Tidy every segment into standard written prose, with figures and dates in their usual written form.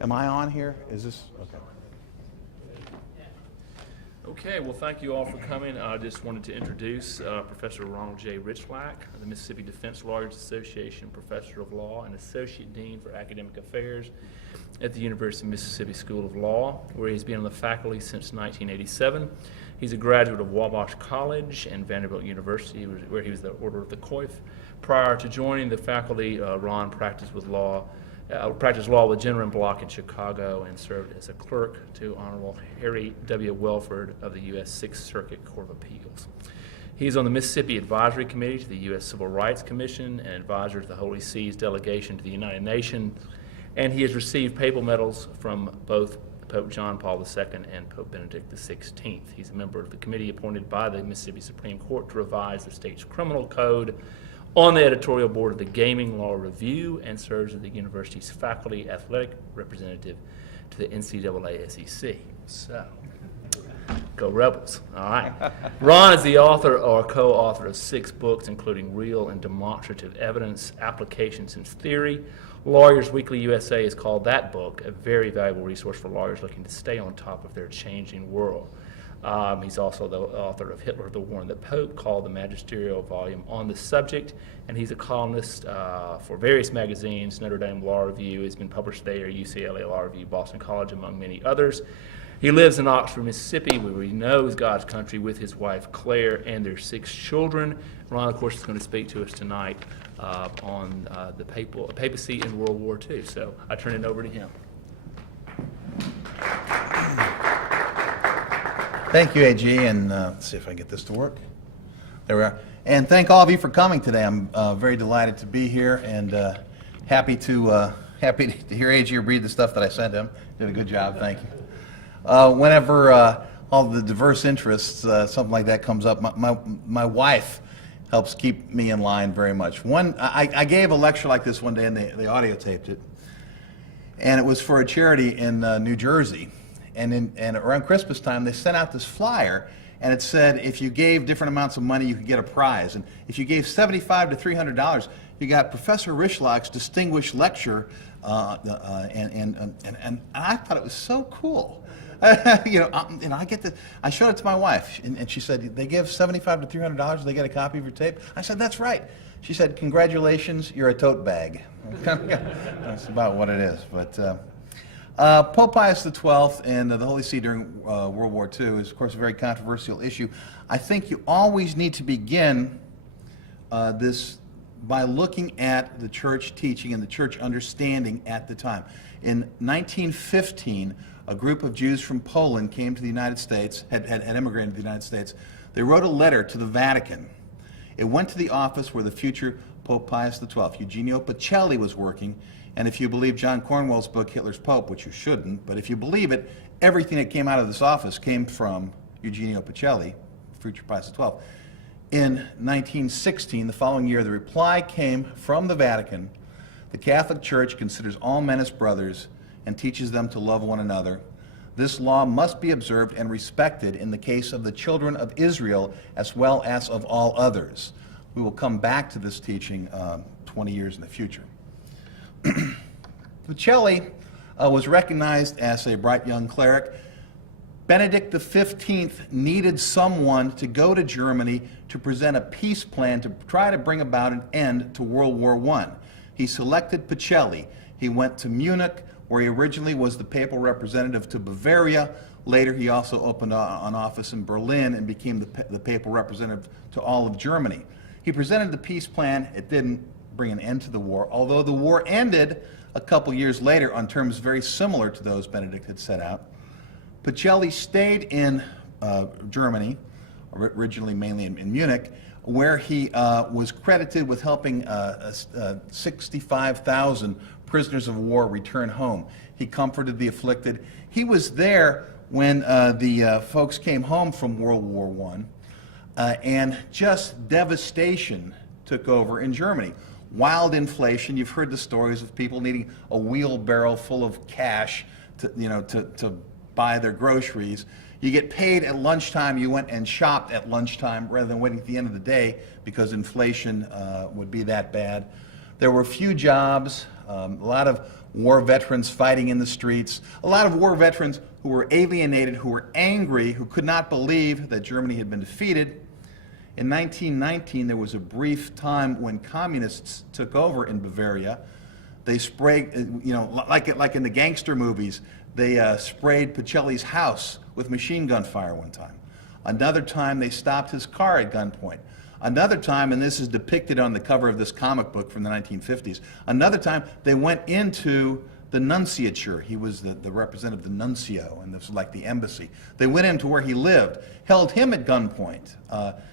Am I on here? Is this, okay. Okay, well, thank you all for coming. I just wanted to introduce Professor Ronald J. Rychlak, the Mississippi Defense Lawyers Association Professor of Law and Associate Dean for Academic Affairs at the University of Mississippi School of Law, where he's been on the faculty since 1987. He's a graduate of Wabash College and Vanderbilt University, where he was the Order of the Coif. Prior to joining the faculty, Ron practiced law with Jenner and Block in Chicago and served as a clerk to Honorable Harry W. Welford of the U.S. Sixth Circuit Court of Appeals. He's on the Mississippi Advisory Committee to the U.S. Civil Rights Commission and advisor to the Holy See's delegation to the United Nations, and he has received papal medals from both Pope John Paul II and Pope Benedict XVI. He's a member of the committee appointed by the Mississippi Supreme Court to revise the state's criminal code, on the editorial board of the Gaming Law Review, and serves as the university's faculty athletic representative to the NCAA SEC. So, go Rebels. All right. Ron is the author or co-author of 6 books, including Real and Demonstrative Evidence, Applications and Theory. Lawyers Weekly USA has called that book a very valuable resource for lawyers looking to stay on top of their changing world. He's also the author of Hitler, the War and the Pope, called the magisterial volume on the subject, and he's a columnist for various magazines. Notre Dame Law Review has been published there, UCLA Law Review, Boston College, among many others. He lives in Oxford, Mississippi, where he knows God's country, with his wife Claire and their 6 children. Ron, of course, is going to speak to us tonight on the papacy in World War II. So I turn it over to him. Thank you, AG, and let's see if I can get this to work. There we are. And thank all of you for coming today. I'm very delighted to be here and happy to hear AG read the stuff that I sent him. Did a good job, thank you. Whenever all the diverse interests, something like that comes up, my wife helps keep me in line very much. I gave a lecture like this one day, and they audio taped it, and it was for a charity in New Jersey. And around Christmas time, they sent out this flyer, and it said if you gave different amounts of money, you could get a prize. And if you gave $75 to $300, you got Professor Rychlak's distinguished lecture, and I thought it was so cool. You know, and I showed it to my wife, and she said, they give $75 to $300, they get a copy of your tape? I said, that's right. She said, congratulations, you're a tote bag. That's about what it is. But Pope Pius XII and the Holy See during World War II is, of course, a very controversial issue. I think you always need to begin this by looking at the church teaching and the church understanding at the time. In 1915, a group of Jews from Poland came to the United States, had immigrated to the United States. They wrote a letter to the Vatican. It went to the office where the future Pope Pius XII, Eugenio Pacelli, was working. And if you believe John Cornwell's book, Hitler's Pope, which you shouldn't, but if you believe it, everything that came out of this office came from Eugenio Pacelli, future Pius XII. In 1916, the following year, the reply came from the Vatican. The Catholic Church considers all men as brothers and teaches them to love one another. This law must be observed and respected in the case of the children of Israel as well as of all others. We will come back to this teaching 20 years in the future. Pacelli was recognized as a bright young cleric. Benedict XV needed someone to go to Germany to present a peace plan to try to bring about an end to World War I. He selected Pacelli. He went to Munich, where he originally was the papal representative to Bavaria. Later, he also opened an office in Berlin and became the papal representative to all of Germany. He presented the peace plan. It didn't bring an end to the war, although the war ended a couple years later on terms very similar to those Benedict had set out. Pacelli stayed in Germany, originally mainly in Munich, where he was credited with helping 65,000 prisoners of war return home. He comforted the afflicted. He was there when the folks came home from World War I, and just devastation took over in Germany. Wild inflation. You've heard the stories of people needing a wheelbarrow full of cash to buy their groceries. You get paid at lunchtime. You went and shopped at lunchtime rather than waiting at the end of the day because inflation would be that bad. There were few jobs. A lot of war veterans fighting in the streets, a lot of war veterans who were alienated, who were angry, who could not believe that Germany had been defeated. In 1919, there was a brief time when communists took over in Bavaria. They sprayed, like in the gangster movies, they sprayed Pacelli's house with machine gun fire one time. Another time, they stopped his car at gunpoint. Another time, and this is depicted on the cover of this comic book from the 1950s, another time they went into the nunciature. He was the representative of the nuncio, and this was like the embassy. They went into where he lived, held him at gunpoint.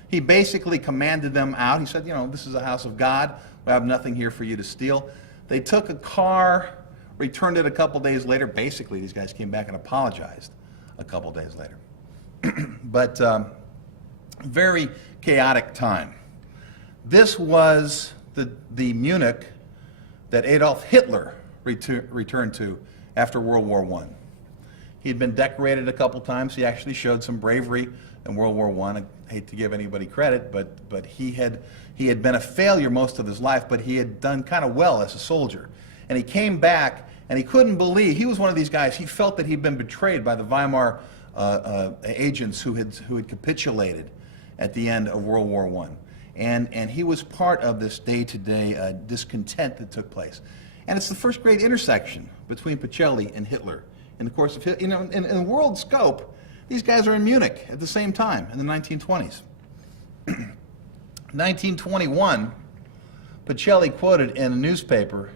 He basically commanded them out. He said, this is a house of God. We have nothing here for you to steal. They took a car, returned it a couple days later. Basically, these guys came back and apologized a couple days later. But very chaotic time. This was the Munich that Adolf Hitler returned to after World War I. He had been decorated a couple times. He actually showed some bravery in World War I. I hate to give anybody credit, but he had been a failure most of his life, but he had done kind of well as a soldier. And he came back, and he couldn't believe, he was one of these guys, he felt that he'd been betrayed by the Weimar agents who had capitulated at the end of World War I. And he was part of this day-to-day discontent that took place. And it's the first great intersection between Pacelli and Hitler. In the course of, in the world scope, these guys are in Munich at the same time in the 1920s. 1921, Pacelli quoted in a newspaper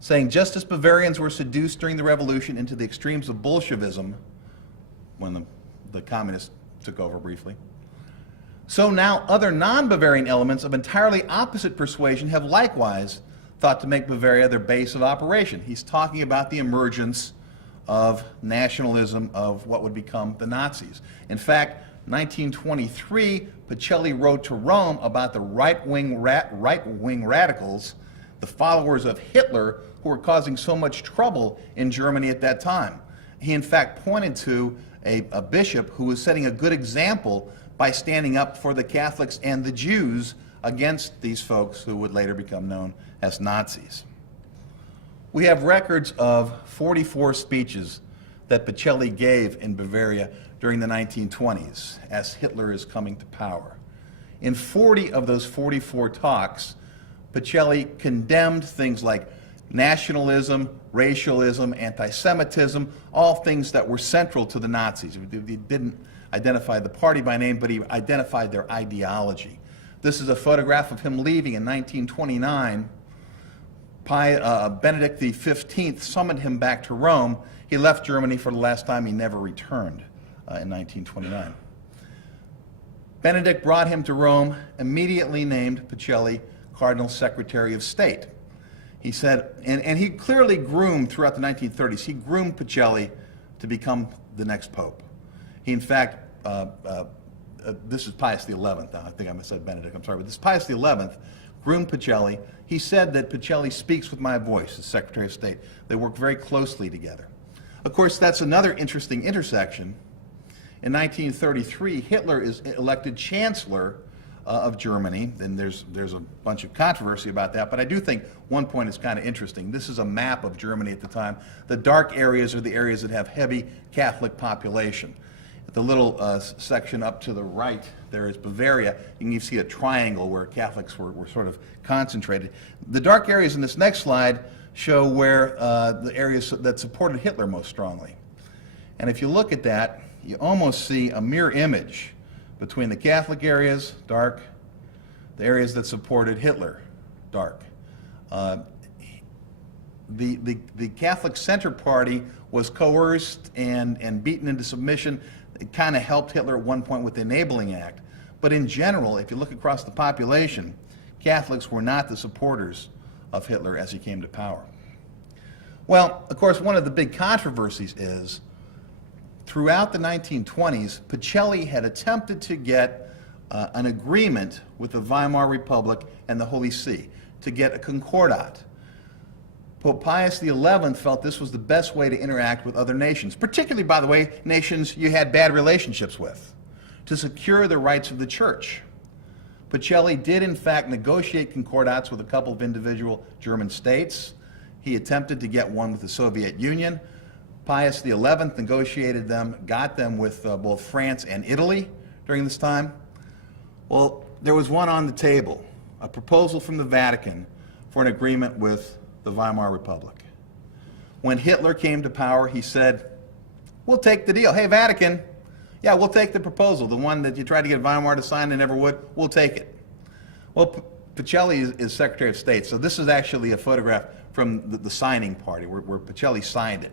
saying, just as Bavarians were seduced during the revolution into the extremes of Bolshevism, when the communists took over briefly, so now other non-Bavarian elements of entirely opposite persuasion have likewise thought to make Bavaria their base of operation. He's talking about the emergence of nationalism of what would become the Nazis. In fact, 1923, Pacelli wrote to Rome about the right-wing radicals, the followers of Hitler, who were causing so much trouble in Germany at that time. He in fact pointed to a bishop who was setting a good example by standing up for the Catholics and the Jews against these folks who would later become known as Nazis. We have records of 44 speeches that Pacelli gave in Bavaria during the 1920s as Hitler is coming to power. In 40 of those 44 talks, Pacelli condemned things like nationalism, racialism, anti-Semitism, all things that were central to the Nazis. He didn't identify the party by name, but he identified their ideology. This is a photograph of him leaving in 1929. Benedict XV summoned him back to Rome. He left Germany for the last time. He never returned in 1929. Benedict brought him to Rome, immediately named Pacelli Cardinal Secretary of State. He said, and he clearly groomed throughout the 1930s, he groomed Pacelli to become the next pope. He in fact, this is Pius XI, I think I said Benedict, I'm sorry, but this is Pius XI, groomed Pacelli. He said that Pacelli speaks with my voice as Secretary of State. They work very closely together. Of course, that's another interesting intersection. In 1933, Hitler is elected Chancellor of Germany, and there's a bunch of controversy about that, but I do think one point is kind of interesting. This is a map of Germany at the time. The dark areas are the areas that have heavy Catholic population. At the little section up to the right, there is Bavaria. You can see a triangle where Catholics were sort of concentrated. The dark areas in this next slide show where the areas that supported Hitler most strongly. And if you look at that, you almost see a mirror image between the Catholic areas, dark, the areas that supported Hitler, dark. The Catholic Center Party was coerced and beaten into submission. It kind of helped Hitler at one point with the Enabling Act. But in general, if you look across the population, Catholics were not the supporters of Hitler as he came to power. Well, of course, one of the big controversies is throughout the 1920s, Pacelli had attempted to get an agreement with the Weimar Republic and the Holy See, to get a concordat. Pope Pius XI felt this was the best way to interact with other nations, particularly, by the way, nations you had bad relationships with, to secure the rights of the Church. Pacelli did, in fact, negotiate concordats with a couple of individual German states. He attempted to get one with the Soviet Union. Pius XI negotiated them, got them with both France and Italy during this time. Well, there was one on the table, a proposal from the Vatican for an agreement with the Weimar Republic. When Hitler came to power, he said, "We'll take the deal. Hey, Vatican, yeah, we'll take the proposal, the one that you tried to get Weimar to sign and never would, we'll take it." Well, Pacelli is Secretary of State, so this is actually a photograph from the signing party where Pacelli signed it.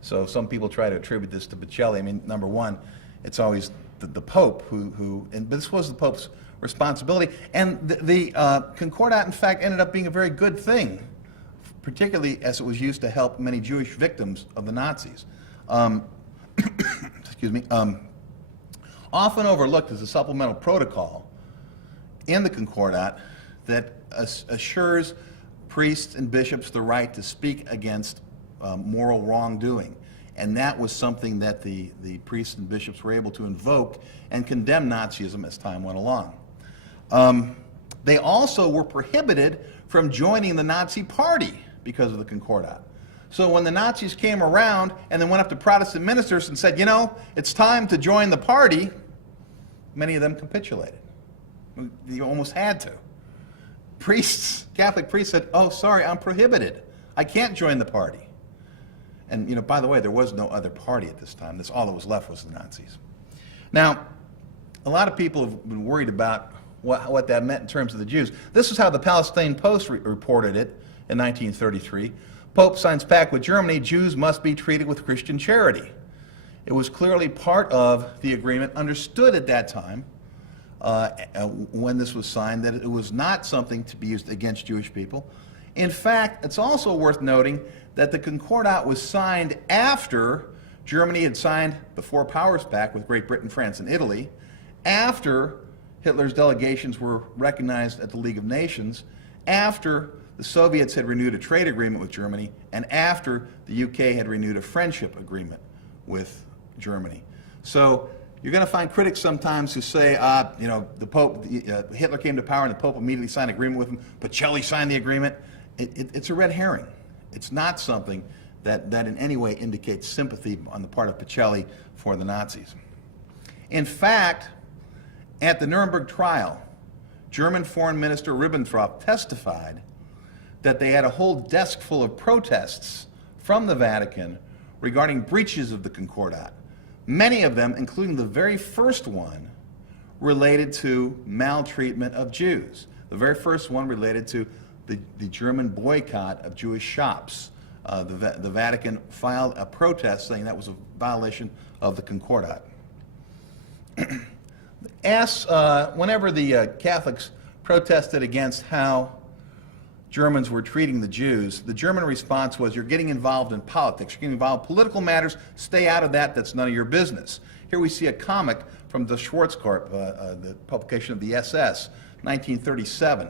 So some people try to attribute this to Pacelli. I mean, number one, it's always the Pope but this was the Pope's responsibility. And the Concordat, in fact, ended up being a very good thing, particularly as it was used to help many Jewish victims of the Nazis. Excuse me. Often overlooked as a supplemental protocol in the Concordat that assures priests and bishops the right to speak against moral wrongdoing. And that was something that the priests and bishops were able to invoke and condemn Nazism as time went along. They also were prohibited from joining the Nazi Party because of the Concordat. So when the Nazis came around and then went up to Protestant ministers and said, you know, it's time to join the party, many of them capitulated. You almost had to. Priests, Catholic priests said, oh, sorry, I'm prohibited. I can't join the party. And, you know, by the way, there was no other party at this time. All that was left was the Nazis. Now, a lot of people have been worried about what that meant in terms of the Jews. This is how the Palestine Post reported it in 1933. Pope signs pact with Germany, Jews must be treated with Christian charity. It was clearly part of the agreement, understood at that time, when this was signed, that it was not something to be used against Jewish people. In fact, it's also worth noting that the Concordat was signed after Germany had signed the Four Powers Pact with Great Britain, France, and Italy, after Hitler's delegations were recognized at the League of Nations, after the Soviets had renewed a trade agreement with Germany, and after the UK had renewed a friendship agreement with Germany. So you're going to find critics sometimes who say, you know, the Pope, Hitler came to power and the Pope immediately signed an agreement with him. Pacelli signed the agreement. It's a red herring. It's not something that in any way indicates sympathy on the part of Pacelli for the Nazis. In fact, at the Nuremberg trial, German Foreign Minister Ribbentrop testified that they had a whole desk full of protests from the Vatican regarding breaches of the Concordat. Many of them, including the very first one, related to maltreatment of Jews. The very first one related to the German boycott of Jewish shops. The Vatican filed a protest saying that was a violation of the Concordat. Whenever the Catholics protested against how Germans were treating the Jews, the German response was, you're getting involved in politics, you're getting involved in political matters, stay out of that, that's none of your business. Here we see a comic from the Schwarzkopf, the publication of the SS, 1937.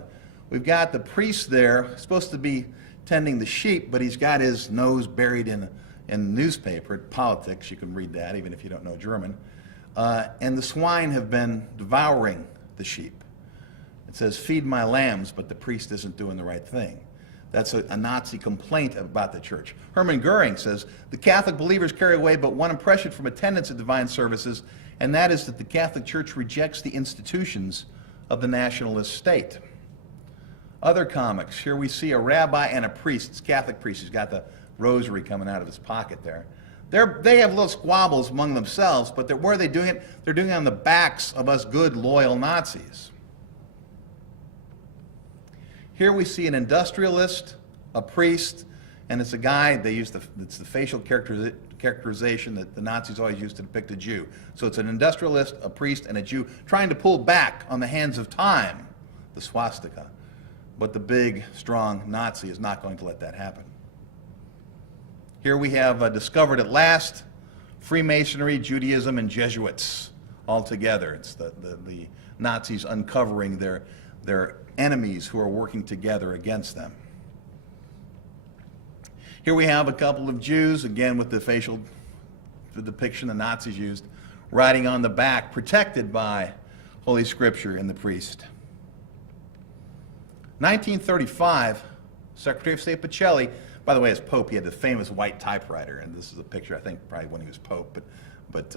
We've got the priest there, supposed to be tending the sheep, but he's got his nose buried in the newspaper, politics, you can read that even if you don't know German, and the swine have been devouring the sheep. It says, feed my lambs, but the priest isn't doing the right thing. That's a Nazi complaint about the church. Hermann Goering says, the Catholic believers carry away but one impression from attendance at divine services, and that is that the Catholic Church rejects the institutions of the nationalist state. Other comics, here we see a rabbi and a priest, it's a Catholic priest, he's got the rosary coming out of his pocket there. They have little squabbles among themselves, but where are they doing it? They're doing it on the backs of us good, loyal Nazis. Here we see an industrialist, a priest, and it's a guy, it's the facial characterization that the Nazis always used to depict a Jew. So it's an industrialist, a priest, and a Jew trying to pull back on the hands of time, the swastika. But the big, strong Nazi is not going to let that happen. Here we have discovered at last Freemasonry, Judaism, and Jesuits all together. It's the Nazis uncovering their enemies who are working together against them. Here we have a couple of Jews, again with the depiction the Nazis used, riding on the back, protected by Holy Scripture and the priest. 1935, Secretary of State Pacelli, By the way, as Pope, he had the famous white typewriter, and this is a picture, I think, probably when he was Pope, but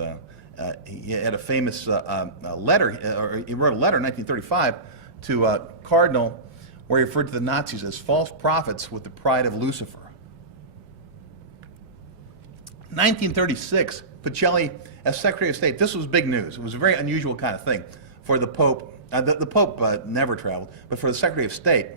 he had a famous letter, or he wrote a letter in 1935 to a cardinal where he referred to the Nazis as false prophets with the pride of Lucifer. 1936, Pacelli, as Secretary of State, this was big news. It was a very unusual kind of thing for the Pope. The Pope never traveled, but for the Secretary of State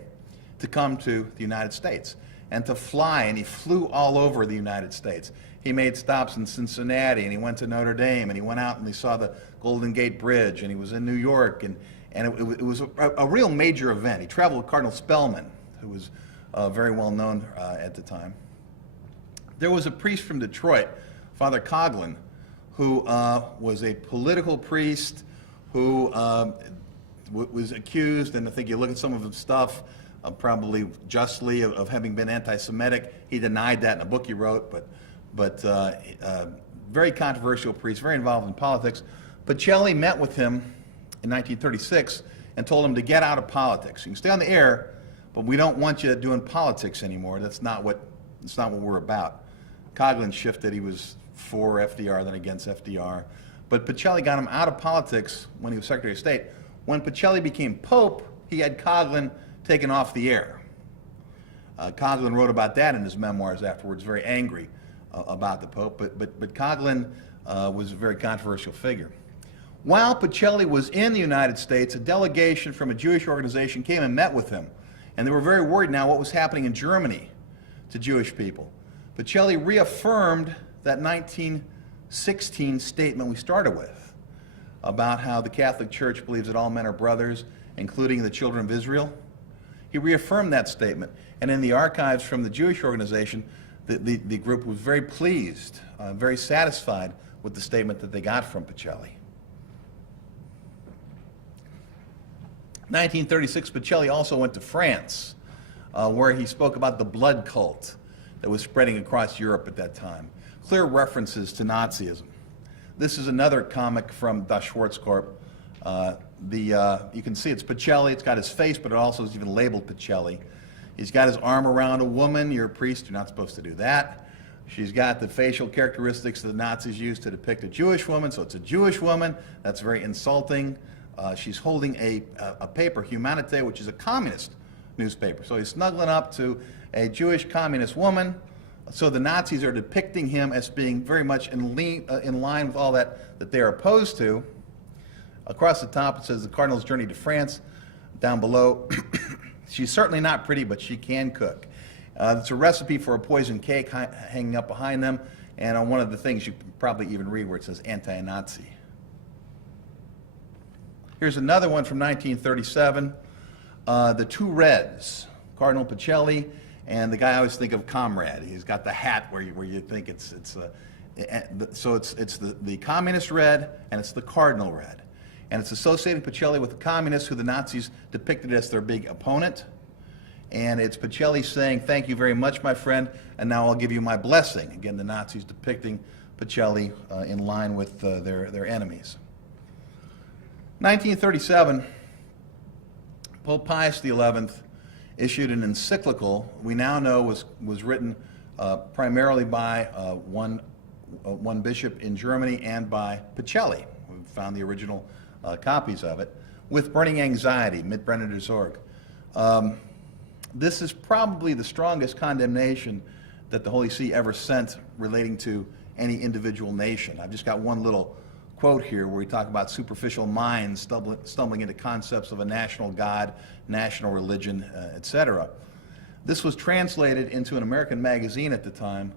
to come to the United States and to fly, and he flew all over the United States. He made stops in Cincinnati, and he went to Notre Dame, and he went out and he saw the Golden Gate Bridge, and he was in New York, and it was a real major event. He traveled with Cardinal Spellman, who was very well known at the time. There was a priest from Detroit, Father Coughlin, who was a political priest who was accused, and I think you look at some of his stuff, probably justly, of having been anti-Semitic. He denied that in a book he wrote, but very controversial priest, very involved in politics. Pacelli met with him in 1936 and told him to get out of politics. You can stay on the air, but we don't want you doing politics anymore. That's not what we're about. Coughlin shifted. He was for FDR, then against FDR. But Pacelli got him out of politics when he was Secretary of State. When Pacelli became Pope, he had Coughlin taken off the air. Coughlin wrote about that in his memoirs afterwards, very angry about the Pope, but Coughlin was a very controversial figure. While Pacelli was in the United States, a delegation from a Jewish organization came and met with him, and they were very worried now what was happening in Germany to Jewish people. Pacelli reaffirmed that 1916 statement we started with about how the Catholic Church believes that all men are brothers, including the children of Israel. He reaffirmed that statement, and in the archives from the Jewish organization, the group was very pleased, very satisfied with the statement that they got from Pacelli. 1936, Pacelli also went to France, where he spoke about the blood cult that was spreading across Europe at that time. Clear references to Nazism. This is another comic from Das Schwarzkorb. You can see it's Pacelli. It's got his face, but it also is even labeled Pacelli. He's got his arm around a woman. You're a priest. You're not supposed to do that. She's got the facial characteristics that the Nazis used to depict a Jewish woman, so it's a Jewish woman. That's very insulting. She's holding a paper, Humanité, which is a communist newspaper. So he's snuggling up to a Jewish communist woman. So the Nazis are depicting him as being very much in line with all that they are opposed to. Across the top it says the Cardinal's journey to France. Down below, she's certainly not pretty, but she can cook. It's a recipe for a poison cake hanging up behind them, and on one of the things you can probably even read where it says anti-Nazi. Here's another one from 1937, the two Reds, Cardinal Pacelli and the guy I always think of, Comrade. He's got the hat where you think it's the Communist Red and it's the Cardinal Red. And it's associating Pacelli with the communists who the Nazis depicted as their big opponent. And it's Pacelli saying, thank you very much, my friend, and now I'll give you my blessing. Again, the Nazis depicting Pacelli in line with their enemies. 1937, Pope Pius XI issued an encyclical we now know was written primarily by one bishop in Germany and by Pacelli. We found the original copies of it, with burning anxiety, mit brennender Sorge. This is probably the strongest condemnation that the Holy See ever sent relating to any individual nation. I've just got one little quote here where we talk about superficial minds stumbling into concepts of a national God, national religion, etc. This was translated into an American magazine at the time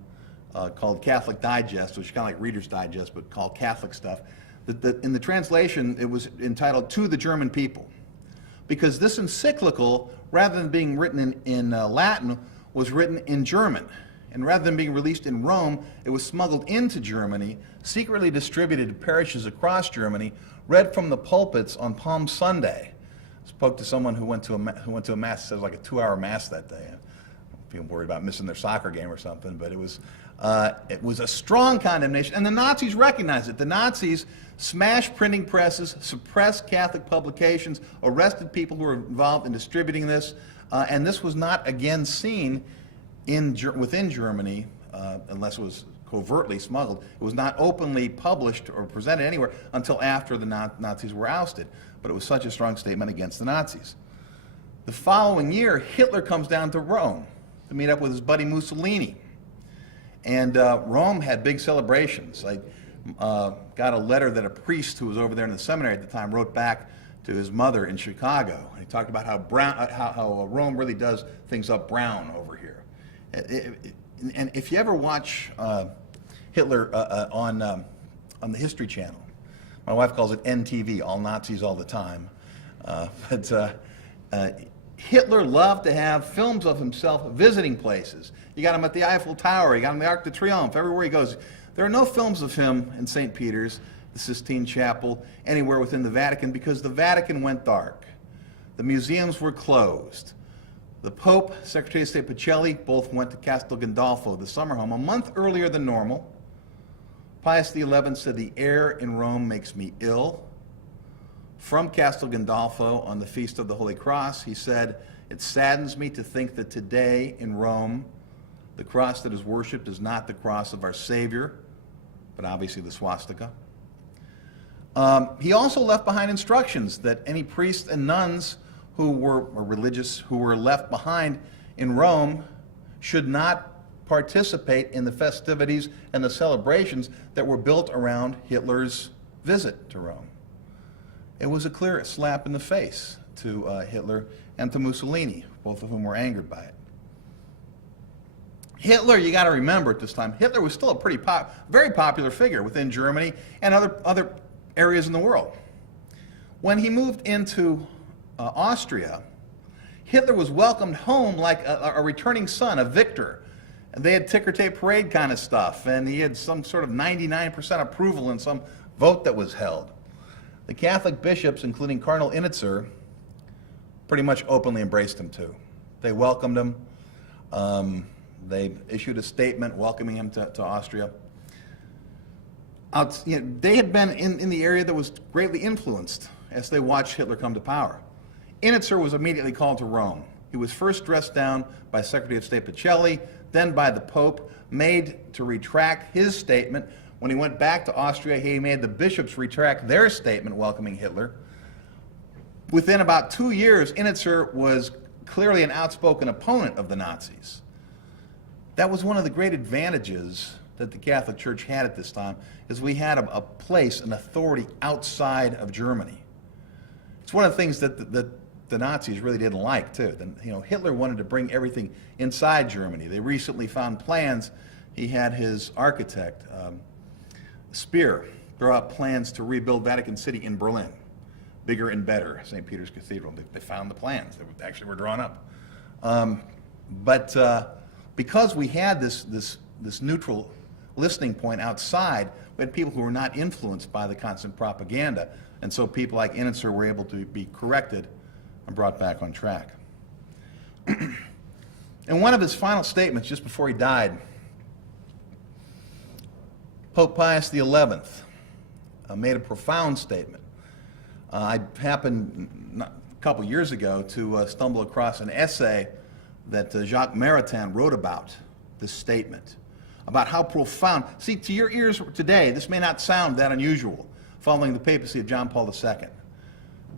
called Catholic Digest, which is kind of like Reader's Digest, but called Catholic stuff. In the translation, it was entitled "To the German People," because this encyclical, rather than being written in Latin, was written in German. And rather than being released in Rome, it was smuggled into Germany, secretly distributed to parishes across Germany, read from the pulpits on Palm Sunday. I spoke to someone who went to a mass. It said it was like a 2-hour mass that day. People worried about missing their soccer game or something, but it was a strong condemnation, and the Nazis recognized it. The Nazis smashed printing presses, suppressed Catholic publications, arrested people who were involved in distributing this, and this was not again seen within Germany, unless it was covertly smuggled. It was not openly published or presented anywhere until after the Nazis were ousted. But it was such a strong statement against the Nazis. The following year, Hitler comes down to Rome to meet up with his buddy Mussolini. And Rome had big celebrations. I got a letter that a priest who was over there in the seminary at the time wrote back to his mother in Chicago. And he talked about how Rome really does things up brown over here. And if you ever watch Hitler on the History Channel, my wife calls it NTV, all Nazis all the time. Hitler loved to have films of himself visiting places. You got him at the Eiffel Tower, you got him at the Arc de Triomphe, everywhere he goes. There are no films of him in St. Peter's, the Sistine Chapel, anywhere within the Vatican, because the Vatican went dark. The museums were closed. The Pope, Secretary of State Pacelli, both went to Castel Gandolfo, the summer home, a month earlier than normal. Pius XI said, "The air in Rome makes me ill." From Castel Gandolfo on the Feast of the Holy Cross, he said, "It saddens me to think that today in Rome, the cross that is worshipped is not the cross of our Savior, but obviously the swastika." He also left behind instructions that any priests and nuns who were or religious who were left behind in Rome should not participate in the festivities and the celebrations that were built around Hitler's visit to Rome. It was a clear slap in the face to Hitler and to Mussolini, both of whom were angered by it. Hitler, you got to remember at this time, Hitler was still a very popular figure within Germany and other areas in the world. When he moved into Austria, Hitler was welcomed home like a returning son, a victor. They had ticker tape parade kind of stuff, and he had some sort of 99% approval in some vote that was held. The Catholic bishops, including Cardinal Initzer, pretty much openly embraced him too. They welcomed him. They issued a statement welcoming him to Austria. They had been in the area that was greatly influenced as they watched Hitler come to power. Initzer was immediately called to Rome. He was first dressed down by Secretary of State Pacelli, then by the Pope, made to retract his statement. When he went back to Austria, he made the bishops retract their statement welcoming Hitler. Within about 2 years, Initzer was clearly an outspoken opponent of the Nazis. That was one of the great advantages that the Catholic Church had at this time, is we had a place, an authority outside of Germany. It's one of the things that the Nazis really didn't like, too. Hitler wanted to bring everything inside Germany. They recently found plans. He had his architect, Speer, throw out plans to rebuild Vatican City in Berlin, bigger and better, St. Peter's Cathedral. They found the plans that actually were drawn up. Because we had this neutral listening point outside, we had people who were not influenced by the constant propaganda, and so people like Initzer were able to be corrected and brought back on track. In one of his final statements just before he died, Pope Pius XI made a profound statement. I happened a couple years ago to stumble across an essay that Jacques Maritain wrote about this statement, about how profound. See, to your ears today, this may not sound that unusual, following the papacy of John Paul II.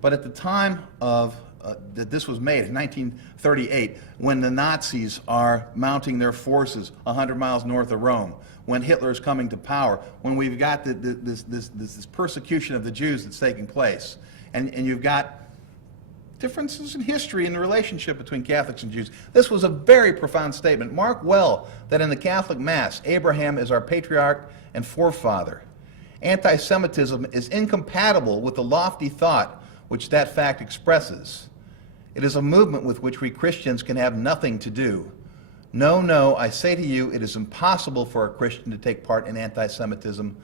But at the time that this was made, in 1938, when the Nazis are mounting their forces 100 miles north of Rome, when Hitler is coming to power, when we've got this persecution of the Jews that's taking place, and you've got differences in history and the relationship between Catholics and Jews. This was a very profound statement. Mark well that in the Catholic Mass, Abraham is our patriarch and forefather. Anti-Semitism is incompatible with the lofty thought which that fact expresses. It is a movement with which we Christians can have nothing to do. No, no, I say to you, it is impossible for a Christian to take part in anti-Semitism.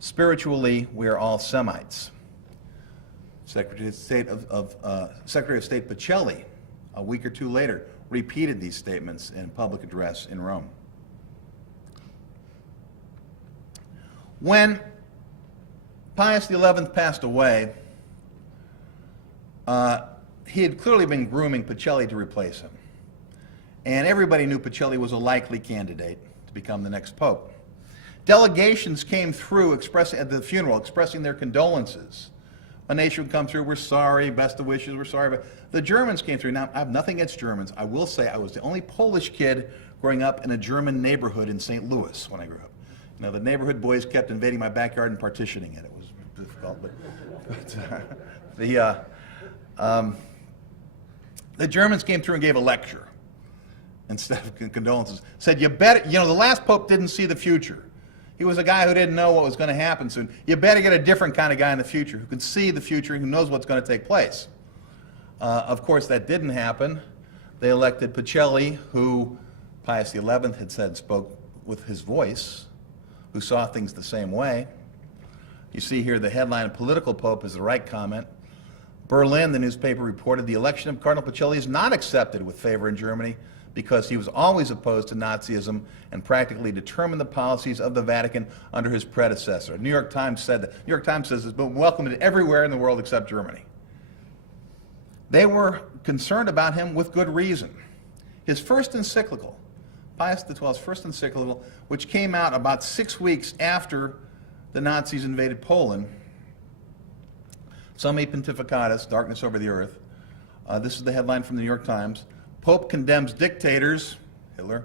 Spiritually, we are all Semites. Secretary of State Pacelli, a week or two later, repeated these statements in a public address in Rome. When Pius XI passed away, he had clearly been grooming Pacelli to replace him. and everybody knew Pacelli was a likely candidate to become the next pope. Delegations came through at the funeral expressing their condolences. A nation would come through, we're sorry, best of wishes, we're sorry. But the Germans came through. Now, I have nothing against Germans. I will say I was the only Polish kid growing up in a German neighborhood in St. Louis when I grew up. You know, the neighborhood boys kept invading my backyard and partitioning it. It was difficult, the Germans came through and gave a lecture instead of condolences. Said, you better, you know, the last pope didn't see the future. He was a guy who didn't know what was going to happen soon. You better get a different kind of guy in the future who can see the future and who knows what's going to take place. Of course, that didn't happen. They elected Pacelli, who Pius XI had said spoke with his voice, who saw things the same way. You see here the headline, Political Pope is the right comment. Berlin, the newspaper reported, the election of Cardinal Pacelli is not accepted with favor in Germany because he was always opposed to Nazism and practically determined the policies of the Vatican under his predecessor. New York Times said that. New York Times says it's been welcomed everywhere in the world except Germany. They were concerned about him with good reason. His first encyclical, Pius XII's first encyclical, which came out about 6 weeks after the Nazis invaded Poland, Summi Pontificatus, Darkness Over the Earth. This is the headline from the New York Times. Pope condemns dictators, Hitler,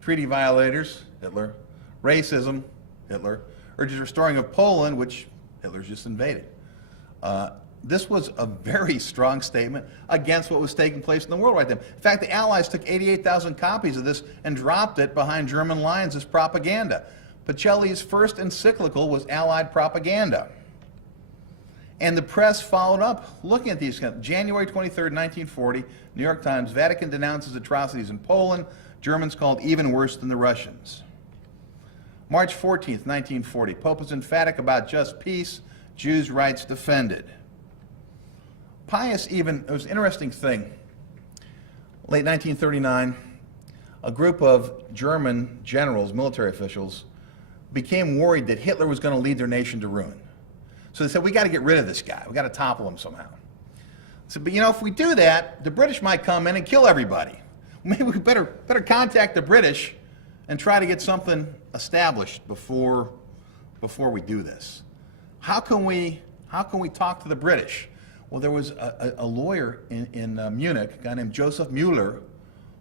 treaty violators, Hitler, racism, Hitler, urges restoring of Poland, which Hitler's just invaded. This was a very strong statement against what was taking place in the world right then. In fact, the Allies took 88,000 copies of this and dropped it behind German lines as propaganda. Pacelli's first encyclical was Allied propaganda. And the press followed up looking at these. January 23rd, 1940, New York Times, Vatican denounces atrocities in Poland, Germans called even worse than the Russians. March 14th, 1940, Pope is emphatic about just peace, Jews' rights defended. Pius even, it was an interesting thing, late 1939, a group of German generals, military officials, became worried that Hitler was going to lead their nation to ruin. So they said, we got to get rid of this guy. We got to topple him somehow. So, but you know, if we do that, the British might come in and kill everybody. Maybe we better contact the British and try to get something established before we do this. How can we talk to the British? Well, there was a lawyer in Munich, a guy named Joseph Mueller,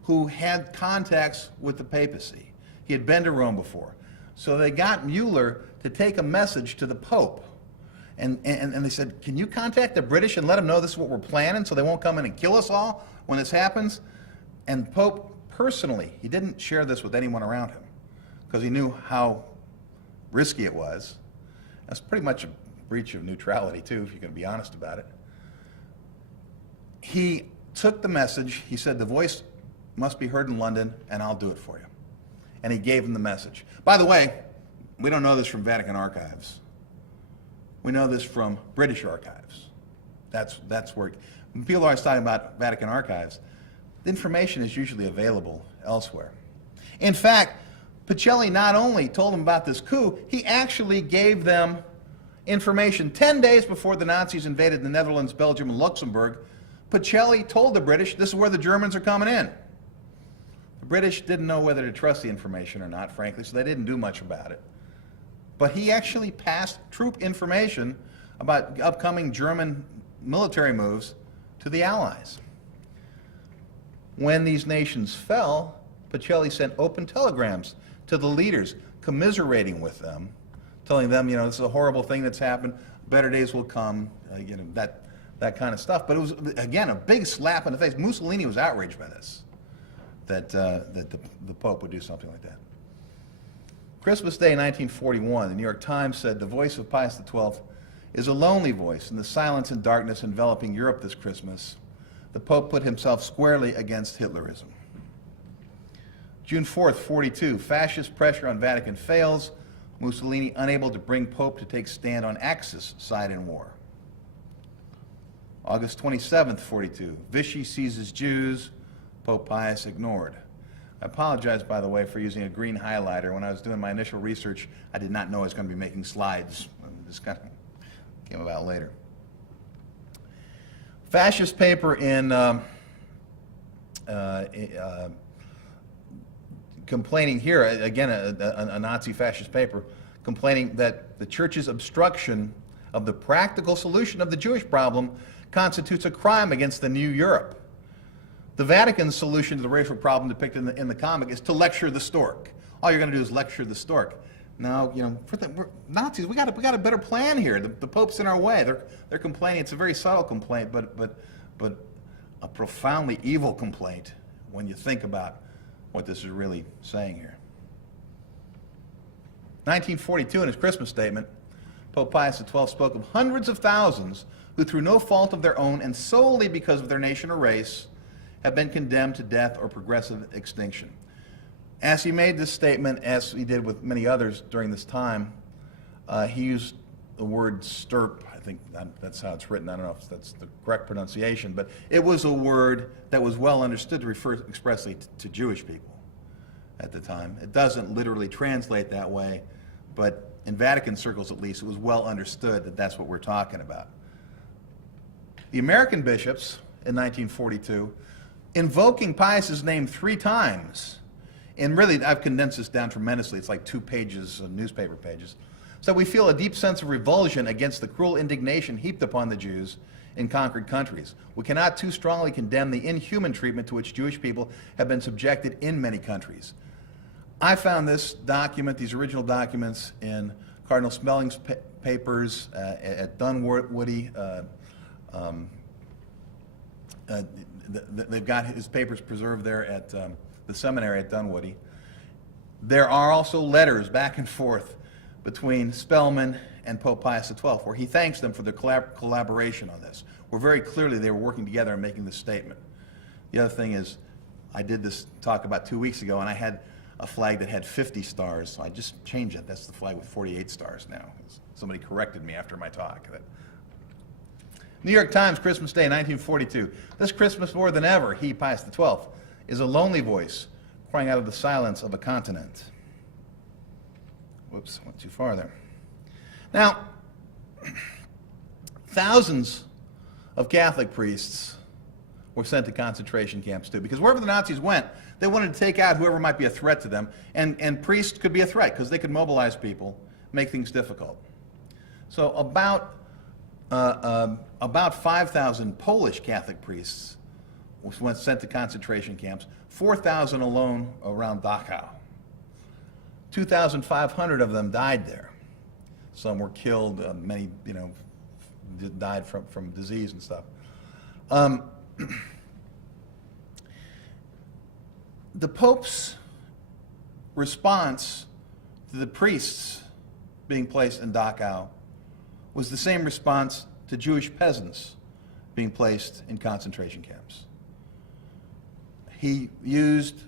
who had contacts with the papacy. He had been to Rome before. So they got Mueller to take a message to the Pope. And they said, can you contact the British and let them know this is what we're planning so they won't come in and kill us all when this happens? And Pope personally, he didn't share this with anyone around him because he knew how risky it was. That's pretty much a breach of neutrality too, if you're going to be honest about it. He took the message, he said, the voice must be heard in London and I'll do it for you. And he gave him the message. By the way, we don't know this from Vatican archives. We know this from British archives. That's where, when people are always talking about Vatican archives, the information is usually available elsewhere. In fact, Pacelli not only told them about this coup, he actually gave them information 10 days before the Nazis invaded the Netherlands, Belgium, and Luxembourg. Pacelli told the British, this is where the Germans are coming in. The British didn't know whether to trust the information or not, frankly, so they didn't do much about it. But he actually passed troop information about upcoming German military moves to the Allies. When these nations fell, Pacelli sent open telegrams to the leaders, commiserating with them, telling them, you know, this is a horrible thing that's happened, better days will come, you know, that kind of stuff. But it was, again, a big slap in the face. Mussolini was outraged by this, that the Pope would do something like that. Christmas Day, 1941, the New York Times said, the voice of Pius XII is a lonely voice in the silence and darkness enveloping Europe this Christmas. The Pope put himself squarely against Hitlerism. June 4th, 42, fascist pressure on Vatican fails. Mussolini unable to bring Pope to take stand on Axis side in war. August 27th, 42, Vichy seizes Jews. Pope Pius ignored. I apologize, by the way, for using a green highlighter. When I was doing my initial research, I did not know I was going to be making slides. This kind of came about later. Fascist paper in complaining here, again, a Nazi fascist paper, complaining that the church's obstruction of the practical solution of the Jewish problem constitutes a crime against the new Europe. The Vatican's solution to the racial problem depicted in the comic is to lecture the stork. All you're going to do is lecture the stork. Now, we're Nazis, we got a better plan here. The Pope's in our way. They're complaining. It's a very subtle complaint, but a profoundly evil complaint when you think about what this is really saying here. 1942, in his Christmas statement, Pope Pius XII spoke of hundreds of thousands who, through no fault of their own and solely because of their nation or race, have been condemned to death or progressive extinction. As he made this statement, as he did with many others during this time, he used the word stirp. I think that's how it's written. I don't know if that's the correct pronunciation, but it was a word that was well understood to refer expressly to Jewish people at the time. It doesn't literally translate that way, but in Vatican circles at least, it was well understood that that's what we're talking about. The American bishops in 1942, invoking Pius's name 3 times, and really I've condensed this down tremendously, it's like 2 pages, newspaper pages, so we feel a deep sense of revulsion against the cruel indignation heaped upon the Jews in conquered countries. We cannot too strongly condemn the inhuman treatment to which Jewish people have been subjected in many countries. I found this document, these original documents, in Cardinal Smelling's papers at Dunwoody. They've got his papers preserved there at the seminary at Dunwoody. There are also letters back and forth between Spellman and Pope Pius XII, where he thanks them for their collaboration on this, where very clearly they were working together and making this statement. The other thing is, I did this talk about 2 weeks ago, and I had a flag that had 50 stars, so I just changed it. That's the flag with 48 stars now. Somebody corrected me after my talk. New York Times, Christmas Day, 1942. This Christmas more than ever, he, Pius XII, is a lonely voice crying out of the silence of a continent. Whoops, went too far there. Now, thousands of Catholic priests were sent to concentration camps too, because wherever the Nazis went, they wanted to take out whoever might be a threat to them, and priests could be a threat because they could mobilize people, make things difficult. So about 5,000 Polish Catholic priests were sent to concentration camps, 4,000 alone around Dachau. 2,500 of them died there. Some were killed, many, died from disease and stuff. The Pope's response to the priests being placed in Dachau was the same response to Jewish peasants being placed in concentration camps. He used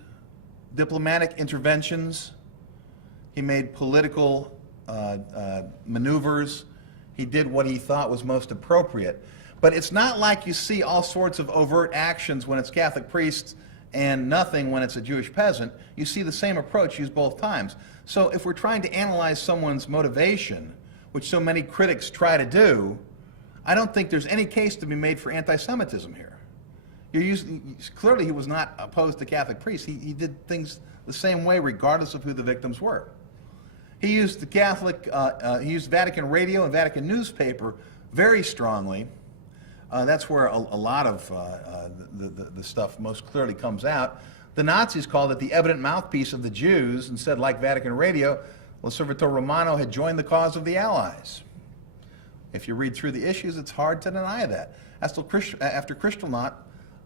diplomatic interventions. He made political maneuvers. He did what he thought was most appropriate. But it's not like you see all sorts of overt actions when it's Catholic priests and nothing when it's a Jewish peasant. You see the same approach used both times. So if we're trying to analyze someone's motivation, which so many critics try to do, I don't think there's any case to be made for anti-Semitism here. Clearly he was not opposed to Catholic priests. He did things the same way regardless of who the victims were. He used he used Vatican radio and Vatican newspaper very strongly. That's where a lot of the stuff most clearly comes out. The Nazis called it the evident mouthpiece of the Jews and said, like Vatican radio, L'Osservatore Romano had joined the cause of the Allies. If you read through the issues, it's hard to deny that. After Kristallnacht,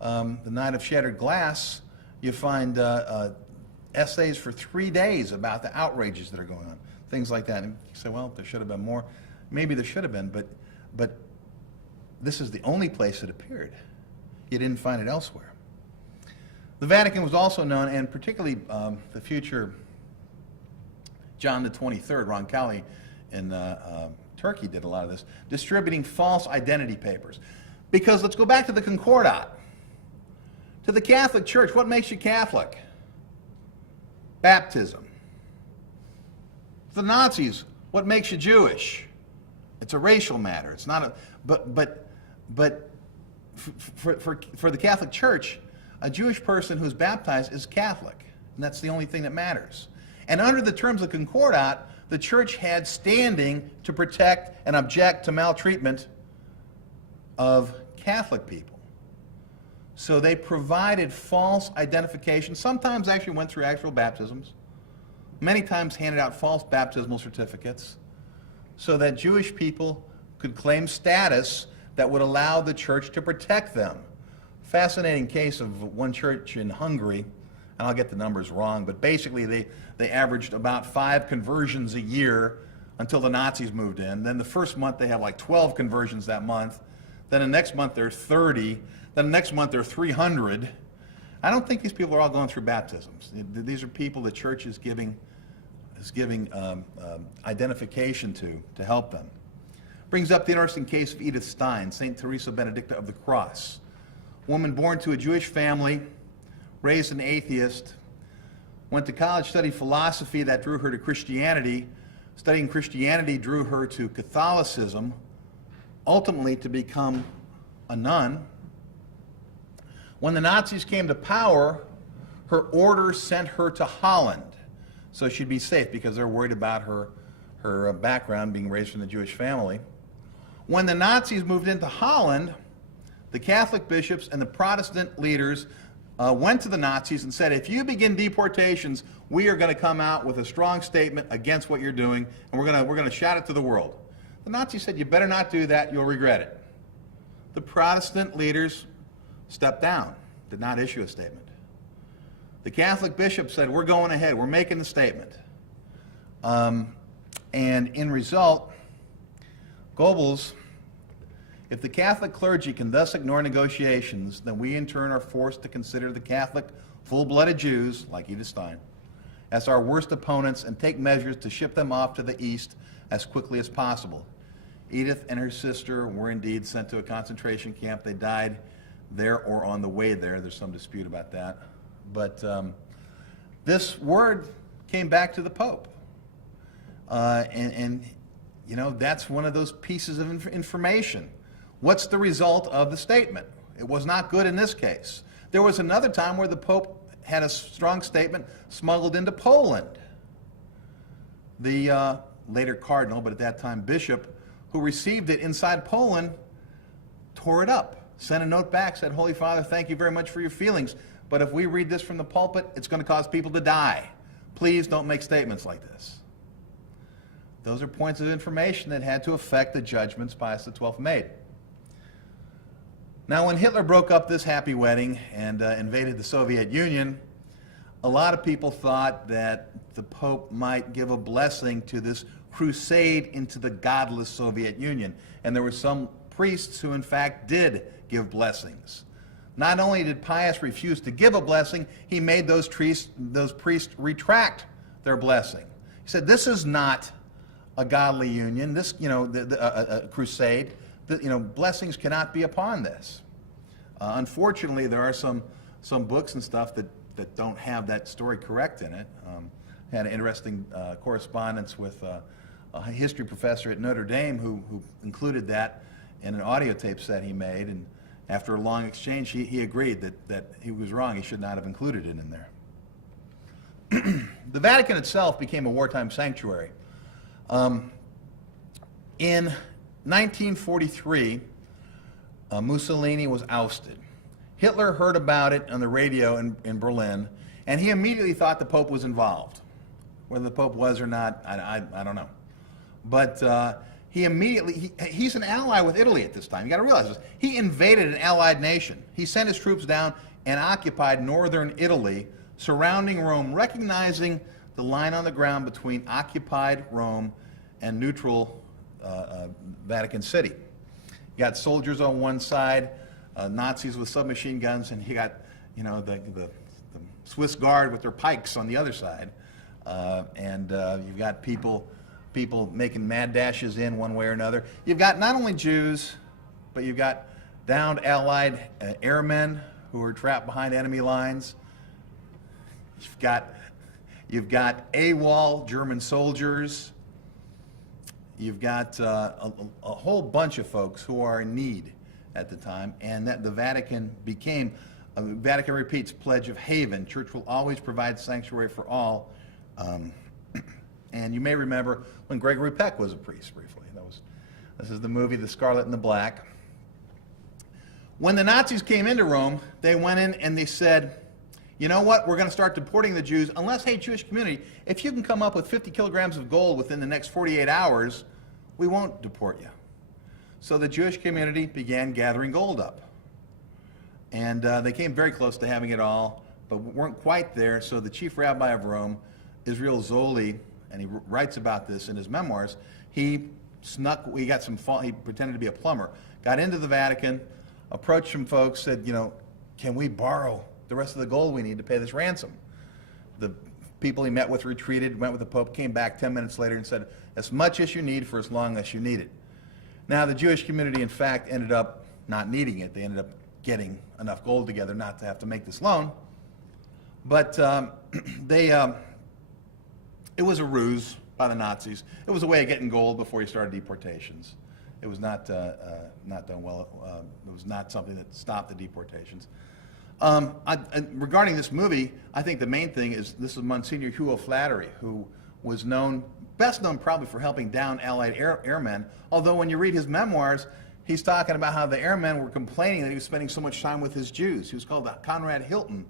the Night of Shattered Glass, you find essays for 3 days about the outrages that are going on, things like that. And you say, well, there should have been more. Maybe there should have been, but this is the only place it appeared. You didn't find it elsewhere. The Vatican was also known, and particularly the future John the 23rd, Roncalli in Turkey did a lot of this, distributing false identity papers. Because let's go back to the Concordat. To the Catholic Church, what makes you Catholic? Baptism. To the Nazis, what makes you Jewish? It's a racial matter. It's not a, but for the Catholic Church, a Jewish person who's baptized is Catholic. And that's the only thing that matters. And under the terms of Concordat, the church had standing to protect and object to maltreatment of Catholic people. So they provided false identification, sometimes actually went through actual baptisms, many times handed out false baptismal certificates, so that Jewish people could claim status that would allow the church to protect them. Fascinating case of one church in Hungary, and I'll get the numbers wrong, but basically they averaged about 5 conversions a year until the Nazis moved in. Then the first month they have like 12 conversions that month. Then the next month there's 30. Then the next month there are 300. I don't think these people are all going through baptisms. These are people the church is giving identification to help them. Brings up the interesting case of Edith Stein, St. Teresa Benedicta of the Cross. Woman born to a Jewish family, raised an atheist, went to college, studied philosophy, that drew her to Christianity. Studying Christianity drew her to Catholicism, ultimately to become a nun. When the Nazis came to power, her order sent her to Holland, so she'd be safe because they're worried about her background, being raised from the Jewish family. When the Nazis moved into Holland, the Catholic bishops and the Protestant leaders went to the Nazis and said, if you begin deportations, we are going to come out with a strong statement against what you're doing, and we're going to shout it to the world. The Nazis said, you better not do that, you'll regret it. The Protestant leaders stepped down, did not issue a statement. The Catholic bishops said, we're going ahead, we're making the statement. And in result, Goebbels, if the Catholic clergy can thus ignore negotiations, then we in turn are forced to consider the Catholic full-blooded Jews, like Edith Stein, as our worst opponents and take measures to ship them off to the east as quickly as possible. Edith and her sister were indeed sent to a concentration camp. They died there or on the way there. There's some dispute about that. But this word came back to the Pope. And you know, that's one of those pieces of information. What's the result of the statement? It was not good in this case. There was another time where the Pope had a strong statement smuggled into Poland. The later cardinal, but at that time bishop, who received it inside Poland, tore it up, sent a note back, said, Holy Father, thank you very much for your feelings, but if we read this from the pulpit, it's going to cause people to die. Please don't make statements like this. Those are points of information that had to affect the judgments Pius XII made. Now, when Hitler broke up this happy wedding and invaded the Soviet Union, a lot of people thought that the Pope might give a blessing to this crusade into the godless Soviet Union. And there were some priests who, in fact, did give blessings. Not only did Pius refuse to give a blessing, he made those priests retract their blessing. He said, this is not a godly union, this, a crusade. Blessings cannot be upon this. Unfortunately, there are some books and stuff that don't have that story correct in it. Had an interesting correspondence with a history professor at Notre Dame who included that in an audio tape set he made, and after a long exchange, he agreed that he was wrong. He should not have included it in there. The Vatican itself became a wartime sanctuary. In 1943, Mussolini was ousted. Hitler heard about it on the radio in Berlin, and he immediately thought the Pope was involved. Whether the Pope was or not, I don't know. But he immediately, he's an ally with Italy at this time. You got to realize this. He invaded an allied nation. He sent his troops down and occupied northern Italy, surrounding Rome, recognizing the line on the ground between occupied Rome and neutral Vatican City. You got soldiers on one side, Nazis with submachine guns, and you got, the Swiss Guard with their pikes on the other side. You've got people making mad dashes in one way or another. You've got not only Jews, but you've got downed Allied airmen who are trapped behind enemy lines. You've got AWOL German soldiers. You've got a whole bunch of folks who are in need at the time, and that the Vatican became Vatican repeats Pledge of Haven. Church will always provide sanctuary for all. And you may remember when Gregory Peck was a priest briefly. This is the movie The Scarlet and the Black. When the Nazis came into Rome, they went in and they said, you know what, we're going to start deporting the Jews unless, hey, Jewish community, if you can come up with 50 kilograms of gold within the next 48 hours, we won't deport you. So the Jewish community began gathering gold up. And they came very close to having it all, but weren't quite there. So the chief rabbi of Rome, Israel Zoli, and he writes about this in his memoirs, he pretended to be a plumber, got into the Vatican, approached some folks, said, you know, can we borrow the rest of the gold we need to pay this ransom? The people he met with retreated, went with the Pope, came back 10 minutes later and said, as much as you need for as long as you need it. Now, the Jewish community, in fact, ended up not needing it. They ended up getting enough gold together not to have to make this loan. But it was a ruse by the Nazis. It was a way of getting gold before you started deportations. It was not done well. It was not something that stopped the deportations. Regarding this movie, I think the main thing is this is Monsignor Hugo Flattery, who was best known probably for helping down Allied airmen, although when you read his memoirs, he's talking about how the airmen were complaining that he was spending so much time with his Jews. He was called the Conrad Hilton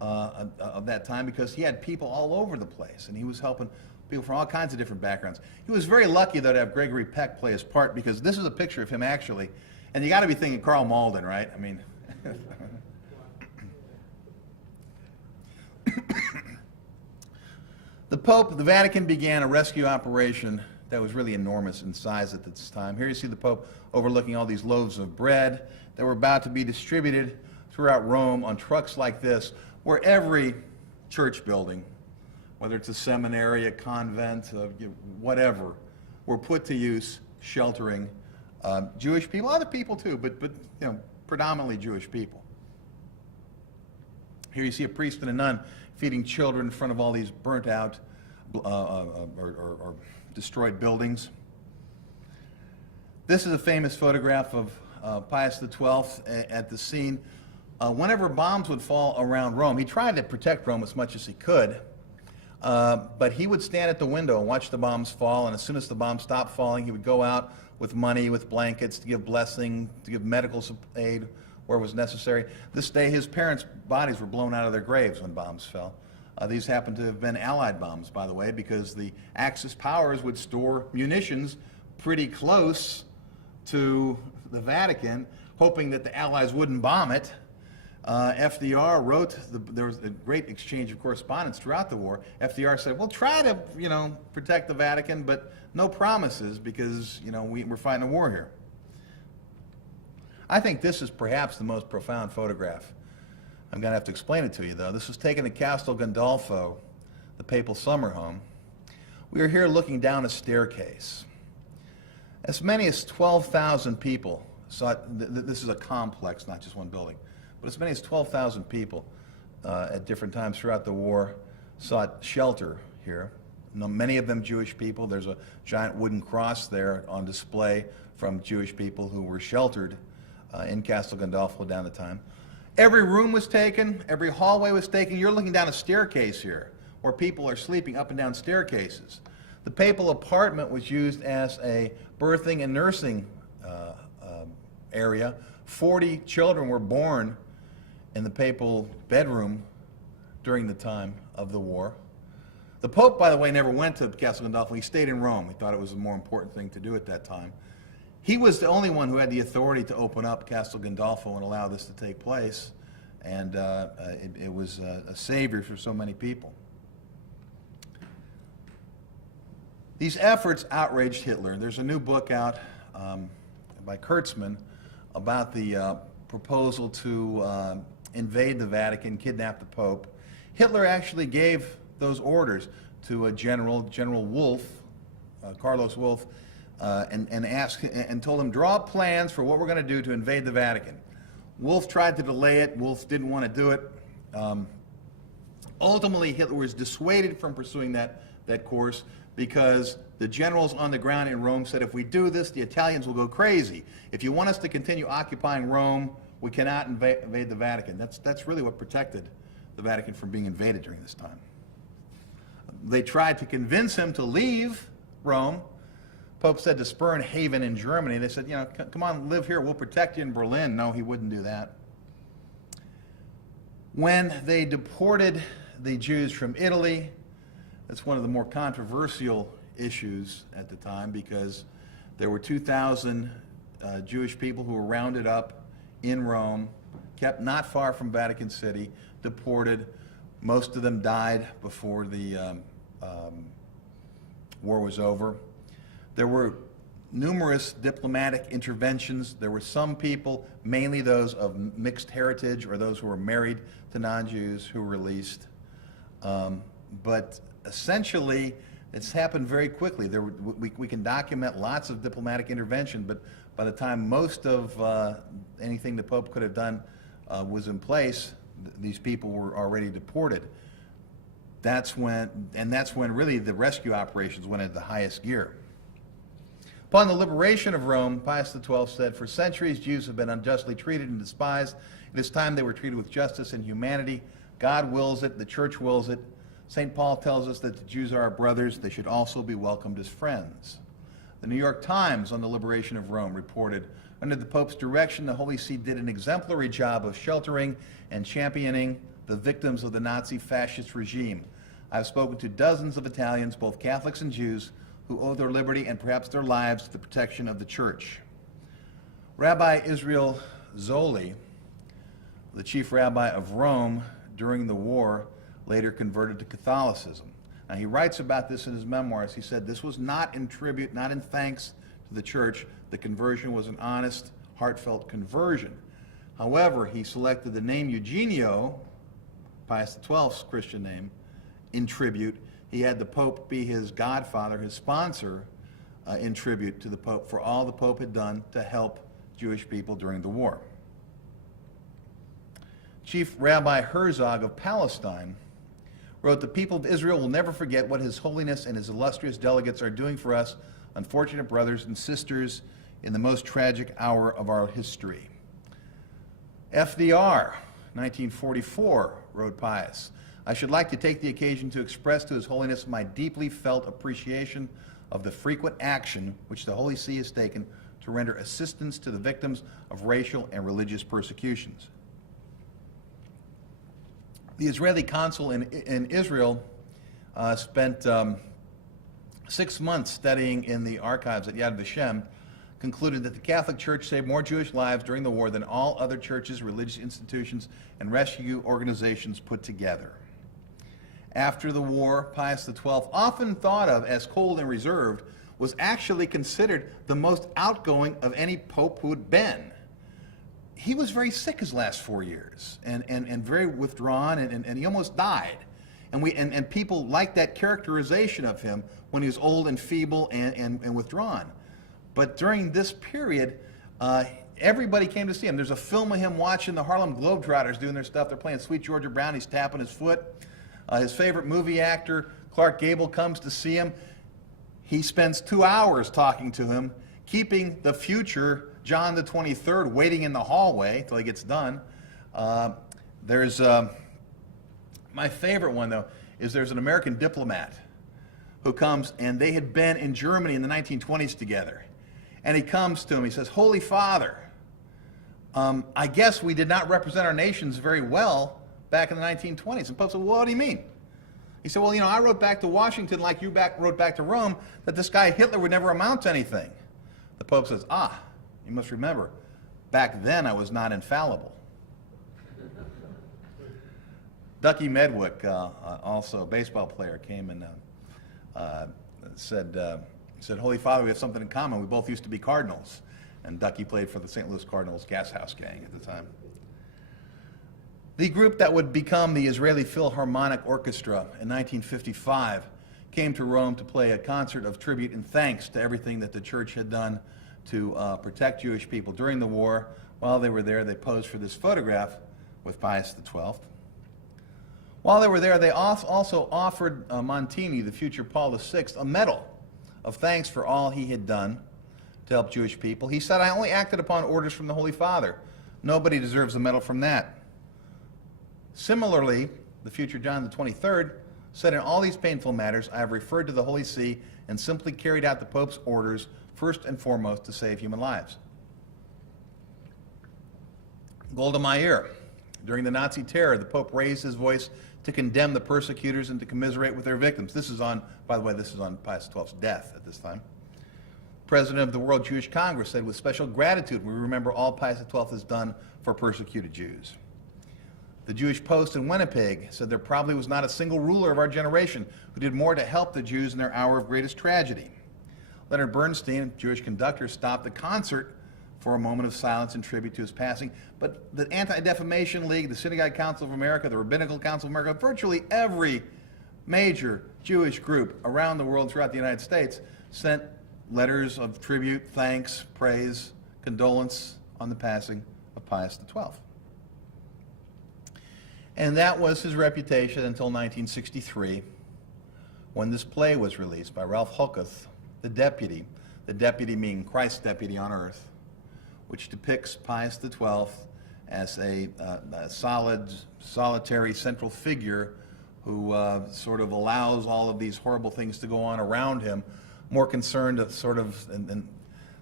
of that time because he had people all over the place, and he was helping people from all kinds of different backgrounds. He was very lucky, though, to have Gregory Peck play his part, because this is a picture of him, actually, and you got to be thinking Karl Malden, right? I mean... The Vatican began a rescue operation that was really enormous in size at this time. Here you see the Pope overlooking all these loaves of bread that were about to be distributed throughout Rome on trucks like this, where every church building, whether it's a seminary, a convent, whatever, were put to use sheltering Jewish people, other people too, but predominantly Jewish people. Here you see a priest and a nun feeding children in front of all these burnt out or destroyed buildings. This is a famous photograph of Pius XII at the scene. Whenever bombs would fall around Rome, he tried to protect Rome as much as he could, but he would stand at the window and watch the bombs fall, and as soon as the bombs stopped falling, he would go out with money, with blankets, to give blessing, to give medical aid where it was necessary. This day, his parents' bodies were blown out of their graves when bombs fell. These happened to have been Allied bombs, by the way, because the Axis powers would store munitions pretty close to the Vatican, hoping that the Allies wouldn't bomb it. FDR wrote, there was a great exchange of correspondence throughout the war. FDR said, we'll try to, protect the Vatican, but no promises, because, we're fighting a war here. I think this is perhaps the most profound photograph. I'm going to have to explain it to you, though. This was taken at Castel Gandolfo, the papal summer home. We are here looking down a staircase. As many as 12,000 people saw it. This is a complex, not just one building, but as many as 12,000 people at different times throughout the war sought shelter here. Many of them Jewish people. There's a giant wooden cross there on display from Jewish people who were sheltered in Castel Gandolfo down the time. Every room was taken, every hallway was taken. You're looking down a staircase here where people are sleeping up and down staircases. The papal apartment was used as a birthing and nursing area. 40 children were born in the papal bedroom during the time of the war. The Pope, by the way, never went to Castel Gandolfo. He stayed in Rome. He thought it was a more important thing to do at that time. He was the only one who had the authority to open up Castel Gandolfo and allow this to take place, and it was a savior for so many people. These efforts outraged Hitler. There's a new book out by Kurtzman about the proposal to invade the Vatican, kidnap the Pope. Hitler actually gave those orders to a General Wolff, Carlos Wolff, and told him, draw up plans for what we're going to do to invade the Vatican. Wolff tried to delay it. Wolff didn't want to do it. Ultimately, Hitler was dissuaded from pursuing that course because the generals on the ground in Rome said, if we do this, the Italians will go crazy. If you want us to continue occupying Rome, We cannot invade the Vatican. That's really what protected the Vatican from being invaded during this time. They tried to convince him to leave Rome. Pope said to spur in haven in Germany. They said, you know, come on, live here. We'll protect you in Berlin. No, he wouldn't do that. When they deported the Jews from Italy, that's one of the more controversial issues at the time, because there were 2,000 Jewish people who were rounded up in Rome, kept not far from Vatican City, deported. Most of them died before the war was over. There were numerous diplomatic interventions. There were some people, mainly those of mixed heritage or those who were married to non-Jews, who were released. But essentially, it's happened very quickly. We can document lots of diplomatic intervention, but by the time most of anything the Pope could have done was in place, these people were already deported. That's when really the rescue operations went into the highest gear. Upon the liberation of Rome, Pius XII said, "For centuries, Jews have been unjustly treated and despised. It is time they were treated with justice and humanity. God wills it, the Church wills it. St. Paul tells us that the Jews are our brothers. They should also be welcomed as friends." The New York Times, on the liberation of Rome, reported, "Under the Pope's direction, the Holy See did an exemplary job of sheltering and championing the victims of the Nazi fascist regime. I've spoken to dozens of Italians, both Catholics and Jews, who owe their liberty and perhaps their lives to the protection of the Church." Rabbi Israel Zoli, the chief rabbi of Rome during the war, later converted to Catholicism. Now, he writes about this in his memoirs. He said, "This was not in tribute, not in thanks to the Church. The conversion was an honest, heartfelt conversion." However, he selected the name Eugenio, Pius XII's Christian name, in tribute. He had the Pope be his godfather, his sponsor, in tribute to the Pope for all the Pope had done to help Jewish people during the war. Chief Rabbi Herzog of Palestine wrote, "The people of Israel will never forget what His Holiness and his illustrious delegates are doing for us, unfortunate brothers and sisters, in the most tragic hour of our history." FDR, 1944, wrote Pius, "I should like to take the occasion to express to His Holiness my deeply felt appreciation of the frequent action which the Holy See has taken to render assistance to the victims of racial and religious persecutions." The Israeli consul in Israel spent 6 months studying in the archives at Yad Vashem, concluded that the Catholic Church saved more Jewish lives during the war than all other churches, religious institutions, and rescue organizations put together. After the war, Pius XII, often thought of as cold and reserved, was actually considered the most outgoing of any pope who had been. He was very sick his last 4 years and very withdrawn, and he almost died. And people liked that characterization of him when he was old and feeble and withdrawn. But during this period, everybody came to see him. There's a film of him watching the Harlem Globetrotters doing their stuff. They're playing Sweet Georgia Brown. He's tapping his foot. His favorite movie actor, Clark Gable, comes to see him. He spends 2 hours talking to him, keeping the future John the 23rd waiting in the hallway till he gets done. There's my favorite one, though, is there's an American diplomat who comes, and they had been in Germany in the 1920s together. And he comes to him, he says, "Holy Father, I guess we did not represent our nations very well back in the 1920s. And Pope said, "Well, what do you mean?" He said, "Well, you know, I wrote back to Washington like you wrote back to Rome that this guy Hitler would never amount to anything." The Pope says, "Ah, you must remember, back then I was not infallible." Ducky Medwick, also a baseball player, came and said, "Holy Father, we have something in common. We both used to be Cardinals." And Ducky played for the St. Louis Cardinals Gas House Gang at the time. The group that would become the Israeli Philharmonic Orchestra in 1955 came to Rome to play a concert of tribute and thanks to everything that the church had done to protect Jewish people during the war. While they were there, they posed for this photograph with Pius XII. While they were there, they also offered Montini, the future Paul VI, a medal of thanks for all he had done to help Jewish people. He said, "I only acted upon orders from the Holy Father. Nobody deserves a medal from that. Similarly, the future John the 23rd said, in all these painful matters, I have referred to the Holy See and simply carried out the Pope's orders, first and foremost to save human lives. Golda Meir. During the Nazi terror, the Pope raised his voice to condemn the persecutors and to commiserate with their victims. This is on, by the way, this is on Pius XII's death at this time. President of the World Jewish Congress said, with special gratitude, we remember all Pius XII has done for persecuted Jews. The Jewish Post in Winnipeg said there probably was not a single ruler of our generation who did more to help the Jews in their hour of greatest tragedy. Leonard Bernstein, a Jewish conductor, stopped the concert for a moment of silence in tribute to his passing. But the Anti-Defamation League, the Synagogue Council of America, the Rabbinical Council of America, virtually every major Jewish group around the world throughout the United States sent letters of tribute, thanks, praise, condolence on the passing of Pius XII. And that was his reputation until 1963, when this play was released by Ralph Hoketh, the deputy meaning Christ's deputy on earth, which depicts Pius XII as a solitary central figure who sort of allows all of these horrible things to go on around him, more concerned of sort of, and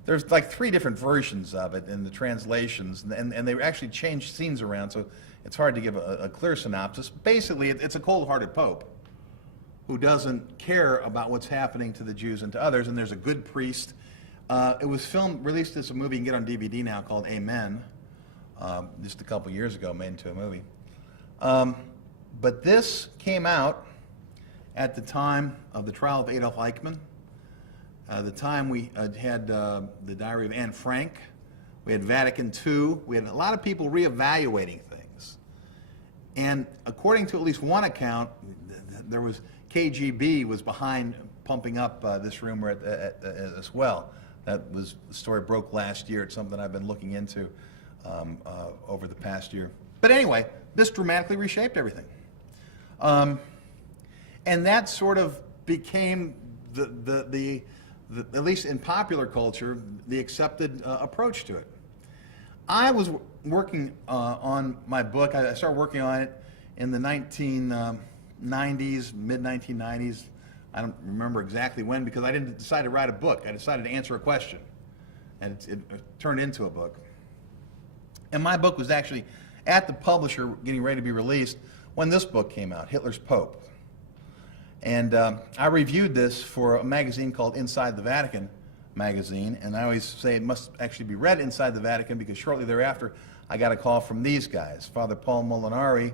there's like 3 different versions of it in the translations, and they actually changed scenes around, so it's hard to give a clear synopsis. Basically, it's a cold-hearted pope who doesn't care about what's happening to the Jews and to others, and there's a good priest. It was released as a movie you can get on DVD now called Amen, just a couple years ago, made into a movie. But this came out at the time of the trial of Adolf Eichmann, the time we had the Diary of Anne Frank, we had Vatican II, we had a lot of people reevaluating things. And according to at least one account, there was KGB was behind pumping up this rumor as well. That was, the story broke last year. It's something I've been looking into over the past year. But anyway, this dramatically reshaped everything. And that sort of became at least in popular culture, the accepted approach to it. I was working on my book. I started working on it in the 1990s, mid-1990s. I don't remember exactly when, because I didn't decide to write a book. I decided to answer a question, and it turned into a book. And my book was actually at the publisher getting ready to be released when this book came out, Hitler's Pope. And I reviewed this for a magazine called Inside the Vatican magazine, and I always say it must actually be read inside the Vatican, because shortly thereafter I got a call from these guys, Father Paul Molinari,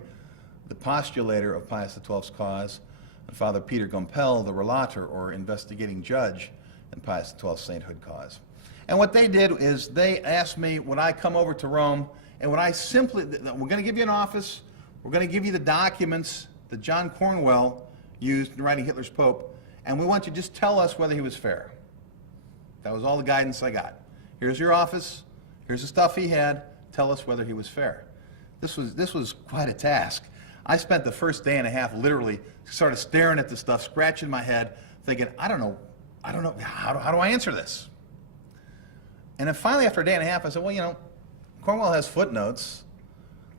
the postulator of Pius XII's cause, and Father Peter Gumpel, the relator or investigating judge in Pius XII's sainthood cause. And what they did is they asked me, would I come over to Rome, and would I simply, we're going to give you an office, we're going to give you the documents that John Cornwell used in writing Hitler's Pope, and we want you to just tell us whether he was fair. That was all the guidance I got. Here's your office, here's the stuff he had, tell us whether he was fair. This was quite a task. I spent the first day and a half literally sort of staring at the stuff, scratching my head, thinking, I don't know, how do I answer this? And then finally, after a day and a half, I said, well, you know, Cornwell has footnotes.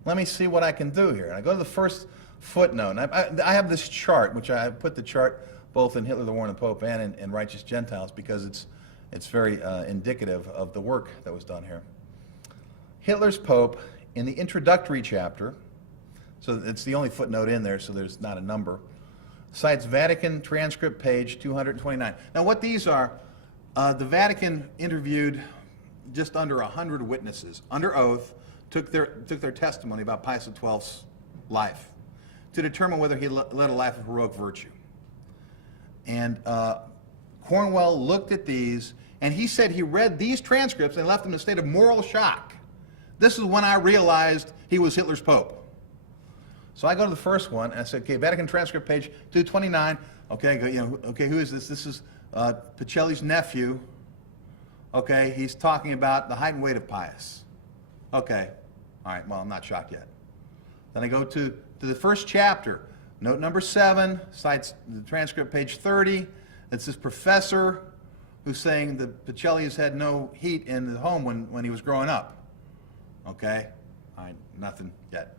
Let me see what I can do here. And I go to the first footnote, and I have this chart, which I put the chart both in Hitler, the War, and the Pope, and in Righteous Gentiles, because it's very indicative of the work that was done here. Hitler's Pope, in the introductory chapter, so it's the only footnote in there, so there's not a number, cites Vatican transcript page 229. Now what these are, the Vatican interviewed just under 100 witnesses under oath, took their testimony about Pius XII's life to determine whether he led a life of heroic virtue. And Cornwell looked at these, and he said he read these transcripts and left him in a state of moral shock. This is when I realized he was Hitler's Pope. So I go to the first one, and I said, okay, Vatican transcript page 229. Okay, okay, who is this? This is Pacelli's nephew. Okay, he's talking about the height and weight of Pius. Okay, all right, well, I'm not shocked yet. Then I go to the first chapter. Note number 7, cites the transcript page 30. It's this professor who's saying that Pacelli has had no heat in the home when he was growing up. Okay, Nothing yet.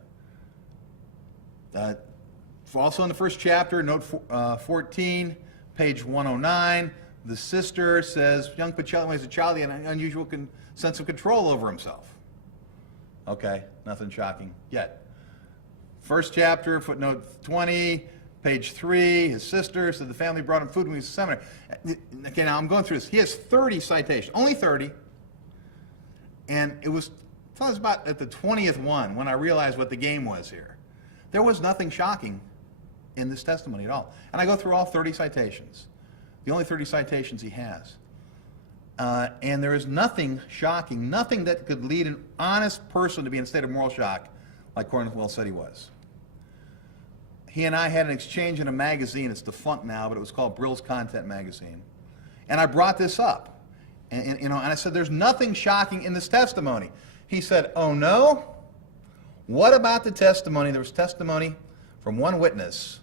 Also in the first chapter, note 14, page 109, the sister says, young Pacelli was a child, he had an unusual sense of control over himself. Okay, nothing shocking yet. First chapter, footnote 20, page 3, his sister said the family brought him food when he was in seminary. Okay, now I'm going through this. He has 30 citations, only 30. And it was about at the 20th one when I realized what the game was here. There was nothing shocking in this testimony at all. And I go through all 30 citations, the only 30 citations he has. And there is nothing shocking, nothing that could lead an honest person to be in a state of moral shock like Cornwell said he was. He and I had an exchange in a magazine. It's defunct now, but it was called Brill's Content Magazine. And I brought this up. And I said, there's nothing shocking in this testimony. He said, oh no? What about the testimony? There was testimony from one witness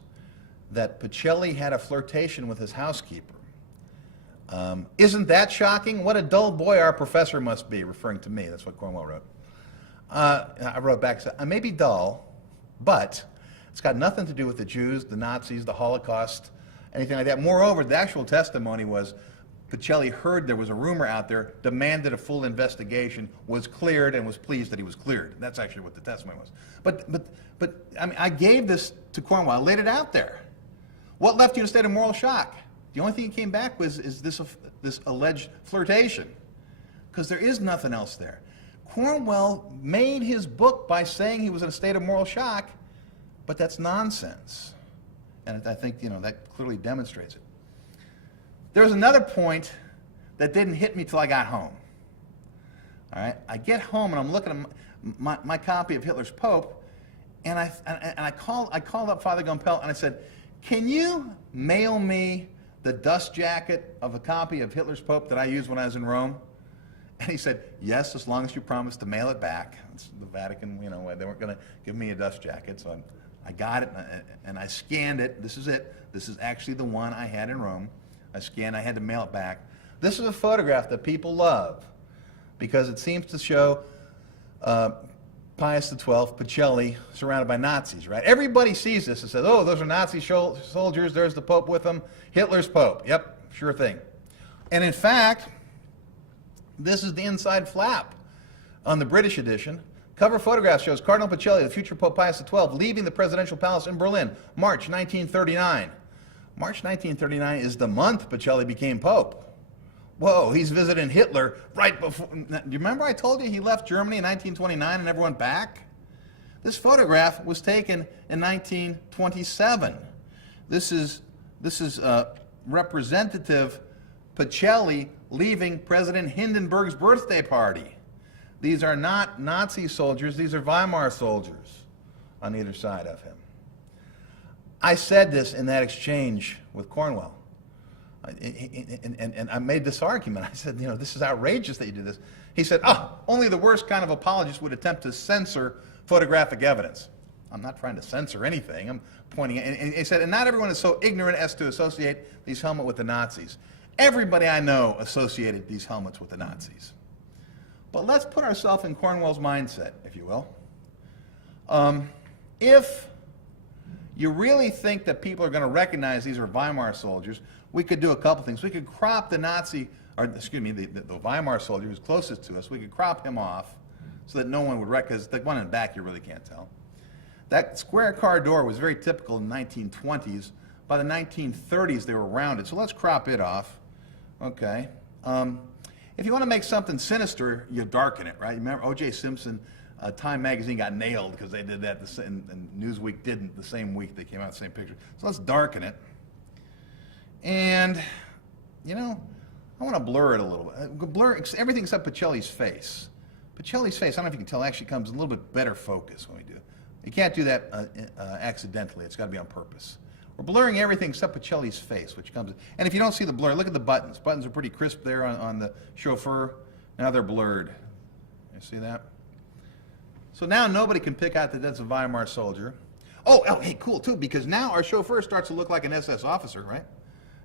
that Pacelli had a flirtation with his housekeeper. Isn't that shocking? What a dull boy our professor must be, referring to me. That's what Cornwell wrote. I wrote back and said, I may be dull, but it's got nothing to do with the Jews, the Nazis, the Holocaust, anything like that. Moreover, the actual testimony was Pacelli heard there was a rumor out there, demanded a full investigation, was cleared, and was pleased that he was cleared. That's actually what the testimony was. But I mean, I gave this to Cornwell, I laid it out there. What left you in a state of moral shock? The only thing he came back with is this alleged flirtation, because there is nothing else there. Cornwell made his book by saying he was in a state of moral shock, but that's nonsense. And I think, that clearly demonstrates it. There was another point that didn't hit me till I got home. All right, I get home and I'm looking at my copy of Hitler's Pope, and I called up Father Gumpel and I said, can you mail me the dust jacket of a copy of Hitler's Pope that I used when I was in Rome? And he said, yes, as long as you promise to mail it back. It's the Vatican, they weren't going to give me a dust jacket, so I got it and I scanned it. This is it. This is actually the one I had in Rome. I scanned, I had to mail it back. This is a photograph that people love because it seems to show Pius XII, Pacelli, surrounded by Nazis, right? Everybody sees this and says, oh, those are Nazi soldiers, there's the Pope with them, Hitler's Pope. Yep, sure thing. And in fact, this is the inside flap on the British edition. Cover photograph shows Cardinal Pacelli, the future Pope Pius XII, leaving the presidential palace in Berlin, March 1939. March 1939 is the month Pacelli became Pope. Whoa, he's visiting Hitler right before. Do you remember I told you he left Germany in 1929 and never went back? This photograph was taken in 1927. This is Representative Pacelli leaving President Hindenburg's birthday party. These are not Nazi soldiers, these are Weimar soldiers on either side of him. I said this in that exchange with Cornwell. And I made this argument. I said, this is outrageous that you did this. He said, only the worst kind of apologist would attempt to censor photographic evidence. I'm not trying to censor anything. I'm pointing, and he said, and not everyone is so ignorant as to associate these helmets with the Nazis. Everybody I know associated these helmets with the Nazis. But let's put ourselves in Cornwell's mindset, if you will. If you really think that people are going to recognize these are Weimar soldiers, we could do a couple things. We could crop the the Weimar soldier who's closest to us, we could crop him off so that no one would recognize, the one in the back you really can't tell. That square car door was very typical in the 1920s. By the 1930s, they were rounded. So let's crop it off. Okay. If you want to make something sinister, you darken it, right? You remember O.J. Simpson, Time magazine got nailed because they did that, and Newsweek didn't the same week they came out, the same picture. So let's darken it. And, I want to blur it a little bit. Blur everything except Pacelli's face. Pacelli's face, I don't know if you can tell, actually comes in a little bit better focus when we do it. You can't do that accidentally. It's got to be on purpose. We're blurring everything except Pacelli's face, which comes in. And if you don't see the blur, look at the buttons. Buttons are pretty crisp there on the chauffeur. Now they're blurred. You see that? So now nobody can pick out that that's a Weimar soldier. Oh, hey, cool, too, because now our chauffeur starts to look like an SS officer, right?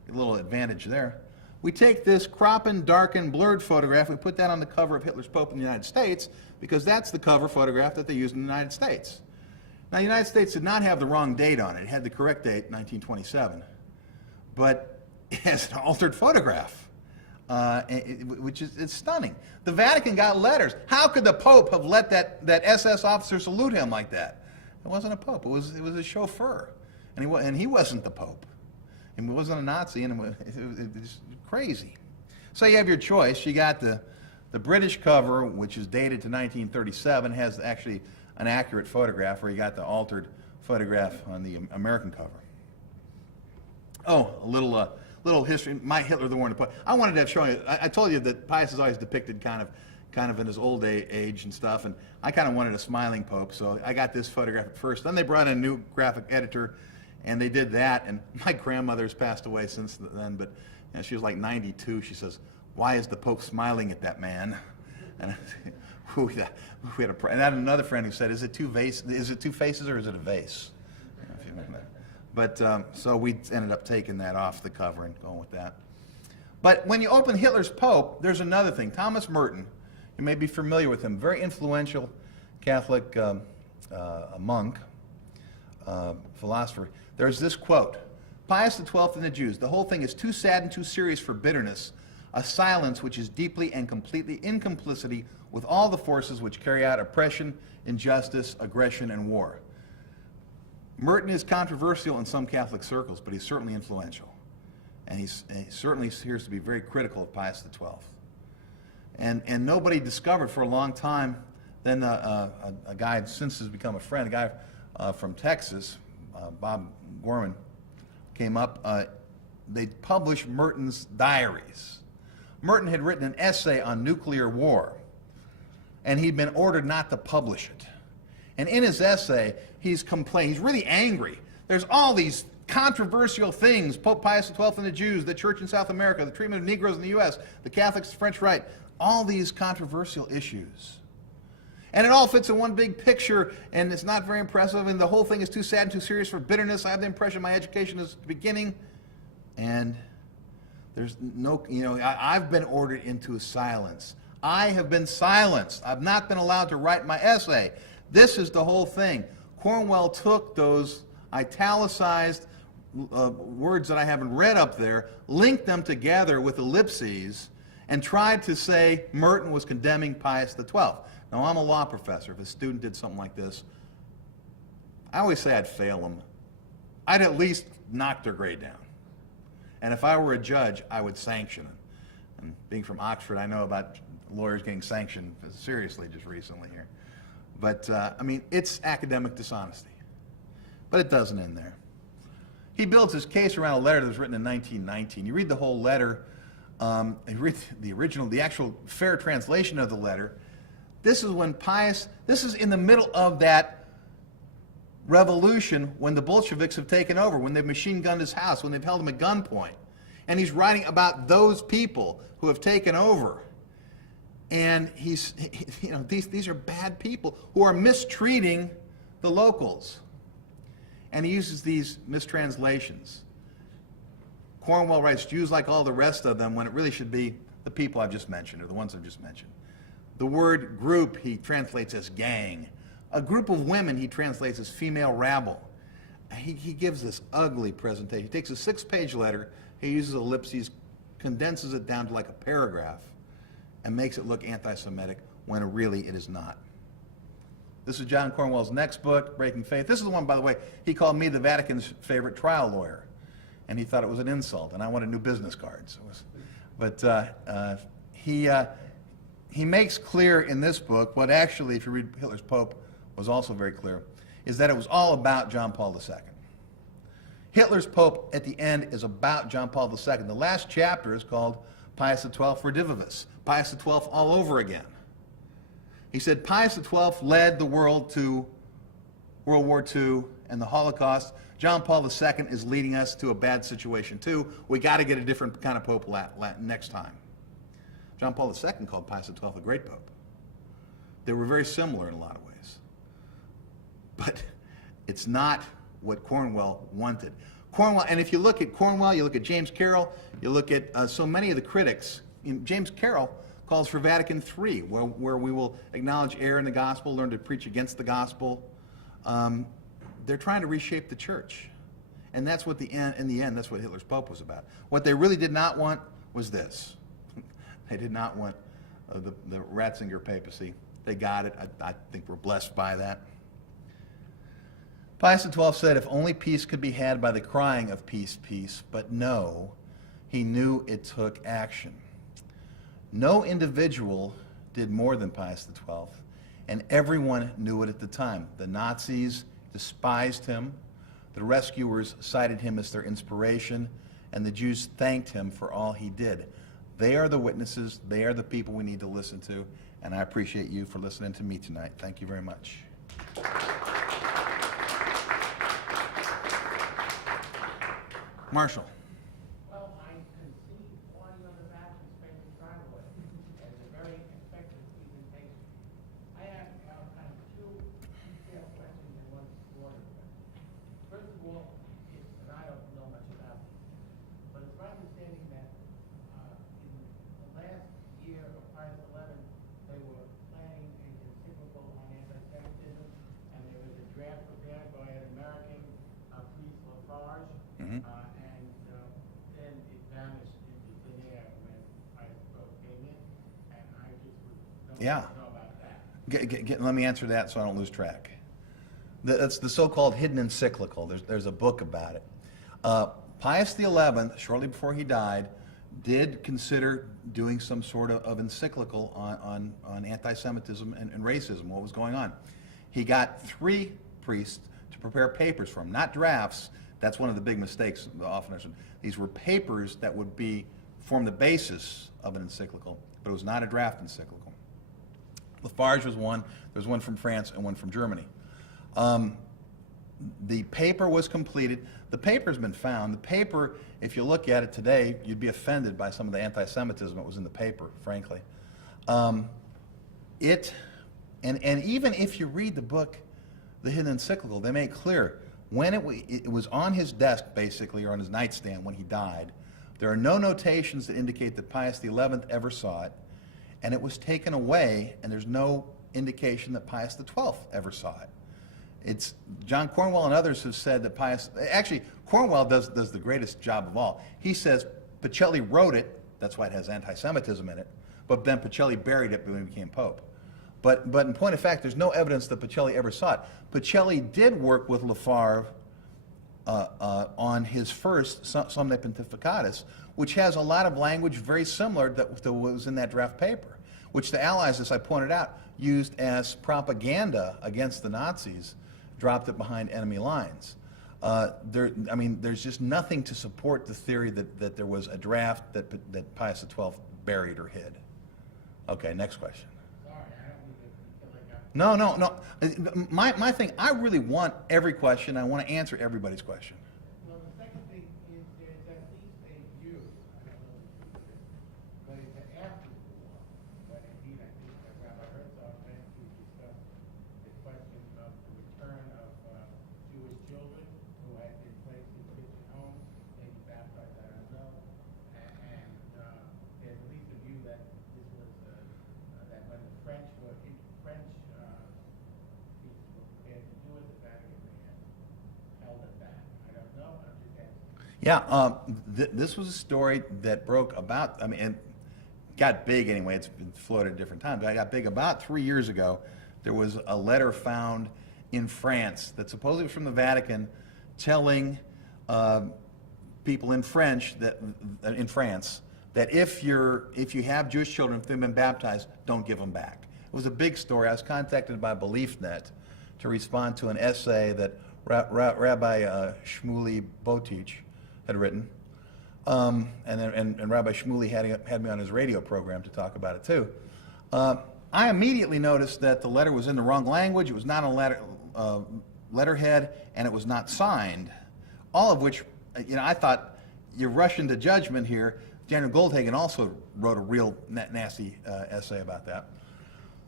A little advantage there. We take this cropping, darkened, blurred photograph, we put that on the cover of Hitler's Pope in the United States, because that's the cover photograph that they used in the United States. Now, the United States did not have the wrong date on it. It had the correct date, 1927. But it has an altered photograph, which is it's stunning. The Vatican got letters. How could the Pope have let that SS officer salute him like that? It wasn't a Pope. It was a chauffeur. And he wasn't the Pope. And he wasn't a Nazi, and it was crazy. So you have your choice. You got the British cover, which is dated to 1937, has actually an accurate photograph, or you got the altered photograph on the American cover. Oh, a little history. My Hitler, the War in the Pope. I wanted to show you. I told you that Pius is always depicted kind of in his old age and stuff, and I kind of wanted a smiling Pope, so I got this photograph at first. Then they brought in a new graphic editor, and they did that. And my grandmother's passed away since then, but you know, she was like 92. She says, "Why is the Pope smiling at that man?" And we had and I had another friend who said, "Is it two faces or is it a vase?" You know, if you remember that. But so we ended up taking that off the cover and going with that. But when you open Hitler's Pope, there's another thing. Thomas Merton, you may be familiar with him, very influential Catholic monk, philosopher. There's this quote: "Pius XII and the Jews, the whole thing is too sad and too serious for bitterness, a silence which is deeply and completely in complicity with all the forces which carry out oppression, injustice, aggression, and war." Merton is controversial in some Catholic circles, but he's certainly influential. And he certainly appears to be very critical of Pius XII. And nobody discovered for a long time, then a guy since has become a friend, a guy from Texas, Bob Gorman, came up. They published Merton's diaries. Merton had written an essay on nuclear war, and he'd been ordered not to publish it. And in his essay, he's really angry. There's all these controversial things: Pope Pius XII and the Jews, the church in South America, the treatment of Negroes in the U.S., the Catholics, the French Right, all these controversial issues. And it all fits in one big picture, and it's not very impressive, and the whole thing is too sad and too serious for bitterness. I have the impression my education is beginning, and there's no, I've been ordered into silence. I have been silenced. I've not been allowed to write my essay. This is the whole thing. Cornwell took those italicized words that I haven't read up there, linked them together with ellipses, and tried to say Merton was condemning Pius XII. Now, I'm a law professor. If a student did something like this, I always say I'd fail them. I'd at least knock their grade down. And if I were a judge, I would sanction them. And being from Oxford, I know about lawyers getting sanctioned seriously just recently here. But, I mean, it's academic dishonesty. But it doesn't end there. He builds his case around a letter that was written in 1919. You read the whole letter, you read the actual fair translation of the letter. This is when this is in the middle of that revolution when the Bolsheviks have taken over, when they've machine gunned his house, when they've held him at gunpoint. And he's writing about those people who have taken over. And these are bad people who are mistreating the locals. And he uses these mistranslations. Cornwell writes, "Jews like all the rest of them," when it really should be the people I've just mentioned, or the ones I've just mentioned. The word group he translates as gang. A group of women he translates as female rabble. He gives this ugly presentation. He takes a 6-page letter, he uses ellipses, condenses it down to like a paragraph, and makes it look anti-Semitic when really it is not. This is John Cornwell's next book, Breaking Faith. This is the one, by the way, he called me the Vatican's favorite trial lawyer. And he thought it was an insult, and I wanted new business cards. He makes clear in this book what actually, if you read Hitler's Pope, was also very clear, is that it was all about John Paul II. Hitler's Pope at the end is about John Paul II. The last chapter is called Pius XII Redivivus, Pius XII all over again. He said Pius XII led the world to World War II and the Holocaust. John Paul II is leading us to a bad situation too. We got to get a different kind of Pope next time. John Paul II called Pius XII a great Pope. They were very similar in a lot of ways. But it's not what Cornwell wanted. Cornwell, and if you look at Cornwell, you look at James Carroll, you look at so many of the critics, James Carroll calls for Vatican III, where we will acknowledge error in the gospel, learn to preach against the gospel. They're trying to reshape the church. And that's what in the end, that's what Hitler's Pope was about. What they really did not want was this. They did not want the Ratzinger papacy. They got it. I think we're blessed by that. Pius XII said, if only peace could be had by the crying of peace, peace, but no, he knew it took action. No individual did more than Pius XII, and everyone knew it at the time. The Nazis despised him, the rescuers cited him as their inspiration, and the Jews thanked him for all he did. They are the witnesses, they are the people we need to listen to, and I appreciate you for listening to me tonight. Thank you very much. Marshall. Well, I can see audio on the back and spending time away. It's a very effective presentation. I have kind of two detailed questions and one broader question. First of all, and I don't know much about this, but it's my understanding that in the last year of Pius XI, they were planning an encyclical on anti-Semitism, and there was a draft prepared by an American priest, Lafarge. Mm-hmm. And then it vanished into thin air when Pius XII came in, and I just would know about that. Let me answer that so I don't lose track. That's the so-called hidden encyclical. There's a book about it. Pius XI, shortly before he died, did consider doing some sort of encyclical on anti-Semitism and racism, what was going on. He got 3 priests to prepare papers for him, not drafts. That's one of the big mistakes often. These were papers that would form the basis of an encyclical, but it was not a draft encyclical. Lafarge was one. There was one from France and one from Germany. The paper was completed. The paper's been found. The paper, if you look at it today, you'd be offended by some of the anti-Semitism that was in the paper, frankly. And even if you read the book, The Hidden Encyclical, they make clear when it was on his desk, basically, or on his nightstand when he died. There are no notations that indicate that Pius XI ever saw it, and it was taken away, and there's no indication that Pius XII ever saw it. It's John Cornwell and others have said that actually, Cornwell does the greatest job of all. He says Pacelli wrote it, that's why it has anti-Semitism in it, but then Pacelli buried it when he became Pope. But in point of fact, there's no evidence that Pacelli ever saw it. Pacelli did work with Lefebvre on his first Somne Pontificatus, which has a lot of language very similar to what was in that draft paper, which the Allies, as I pointed out, used as propaganda against the Nazis, dropped it behind enemy lines. There's just nothing to support the theory that there was a draft that Pius XII buried or hid. Okay, next question. No. My thing, I really want every question. I want to answer everybody's question. Well, the second thing is there's at least a view, I don't know if it's true, but it's after the war, but indeed I think that Rabbi Herzog meant to discuss the question of the return of Jewish children who had been placed in Christian homes, maybe baptized, I don't know, and there's at least a view that this was, that when the French were in French people were prepared to do it, the Vatican may have held it back. I don't know, I'm just asking. Yeah, this was a story that broke and got big anyway. It's been floated at different times. But it got big about 3 years ago. There was a letter found in France that supposedly was from the Vatican telling people in France that if you have Jewish children, if they've been baptized, don't give them back. It was a big story. I was contacted by BeliefNet to respond to an essay that Rabbi Shmuley Botich had written, and Rabbi Shmuley had me on his radio program to talk about it too. I immediately noticed that the letter was in the wrong language. It was not on letterhead, and it was not signed. All of which, I thought you're rushing to judgment here. Daniel Goldhagen also wrote a real nasty essay about that.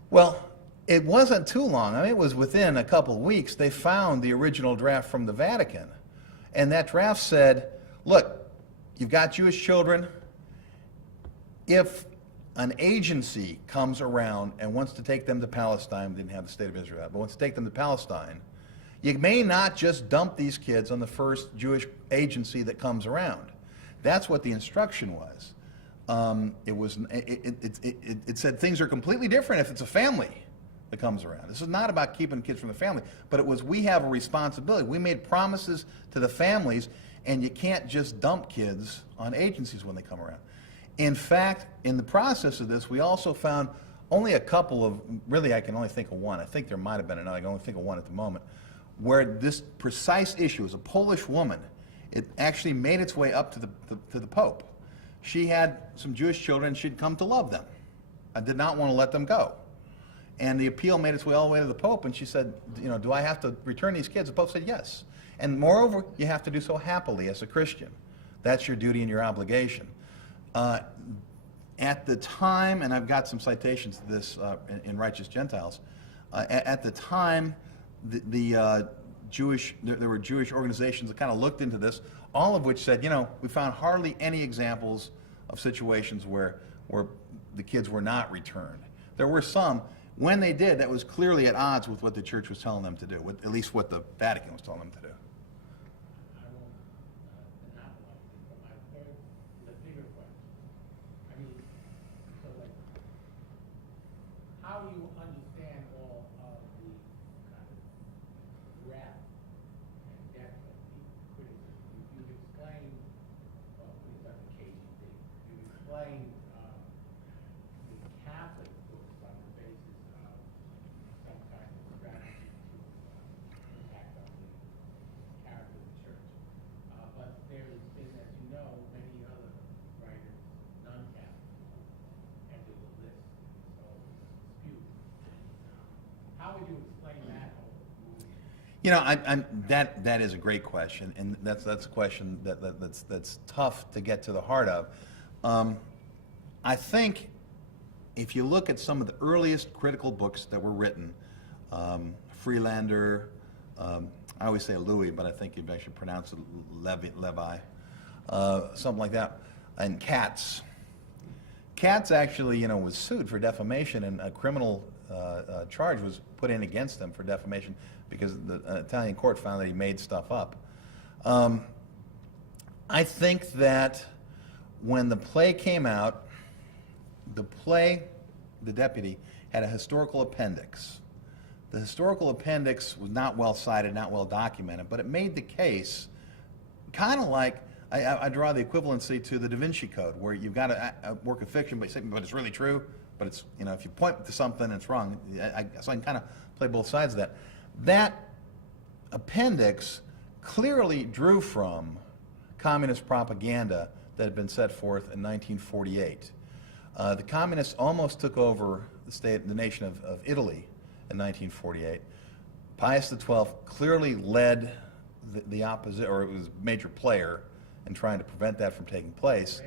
Well, it wasn't too long. It was within a couple of weeks they found the original draft from the Vatican. And that draft said, look, you've got Jewish children. If an agency comes around and wants to take them to Palestine, we didn't have the state of Israel, but wants to take them to Palestine, you may not just dump these kids on the first Jewish agency that comes around. That's what the instruction was. It said things are completely different if it's a family that comes around. This is not about keeping kids from the family, but it was, we have a responsibility. We made promises to the families, and you can't just dump kids on agencies when they come around. In fact, in the process of this, we also found only a couple of, really I can only think of one. I think there might have been another, I can only think of one at the moment, where this precise issue, as a Polish woman, it actually made its way up to the Pope. She had some Jewish children, she'd come to love them. I did not want to let them go. And the appeal made its way all the way to the Pope, and she said, you know, do I have to return these kids? The Pope said yes. And moreover, you have to do so happily as a Christian. That's your duty and your obligation. At the time, and I've got some citations to this in Righteous Gentiles, at the time, there were Jewish organizations that kind of looked into this, all of which said, you know, we found hardly any examples of situations where the kids were not returned. There were some. When they did, that was clearly at odds with what the church was telling them to do, at least what the Vatican was telling them to do. I won't monopolize it, but my third is a bigger question. I mean, so like, how do you understand all of the kind of wrath and depth of the criticism? You've explained, well, putting aside the KGB, you've explained the Catholic books on the basis of some kind of strategy to impact on the character of the church. But there's been, as you know, many other writers, non-Catholic, enter the list in this whole dispute. How would you explain that whole movement? You know, that is a great question, and that's a question that's tough to get to the heart of. I think if you look at some of the earliest critical books that were written, Freelander, I always say Louis, but I think you should pronounce it Levi, something like that, and Katz. Katz actually, you know, was sued for defamation, and a criminal charge was put in against him for defamation because the Italian court found that he made stuff up. I think that when the play came out, the Deputy, had a historical appendix. The historical appendix was not well cited, not well documented, but it made the case kind of like, I draw the equivalency to the Da Vinci Code, where you've got a work of fiction, but it's really true, but it's, you know, if you point to something, it's wrong. So I can kind of play both sides of that. That appendix clearly drew from communist propaganda that had been set forth in 1948. The communists almost took over the nation of Italy in 1948. Pius XII clearly led the opposite, or it was a major player in trying to prevent that from taking place.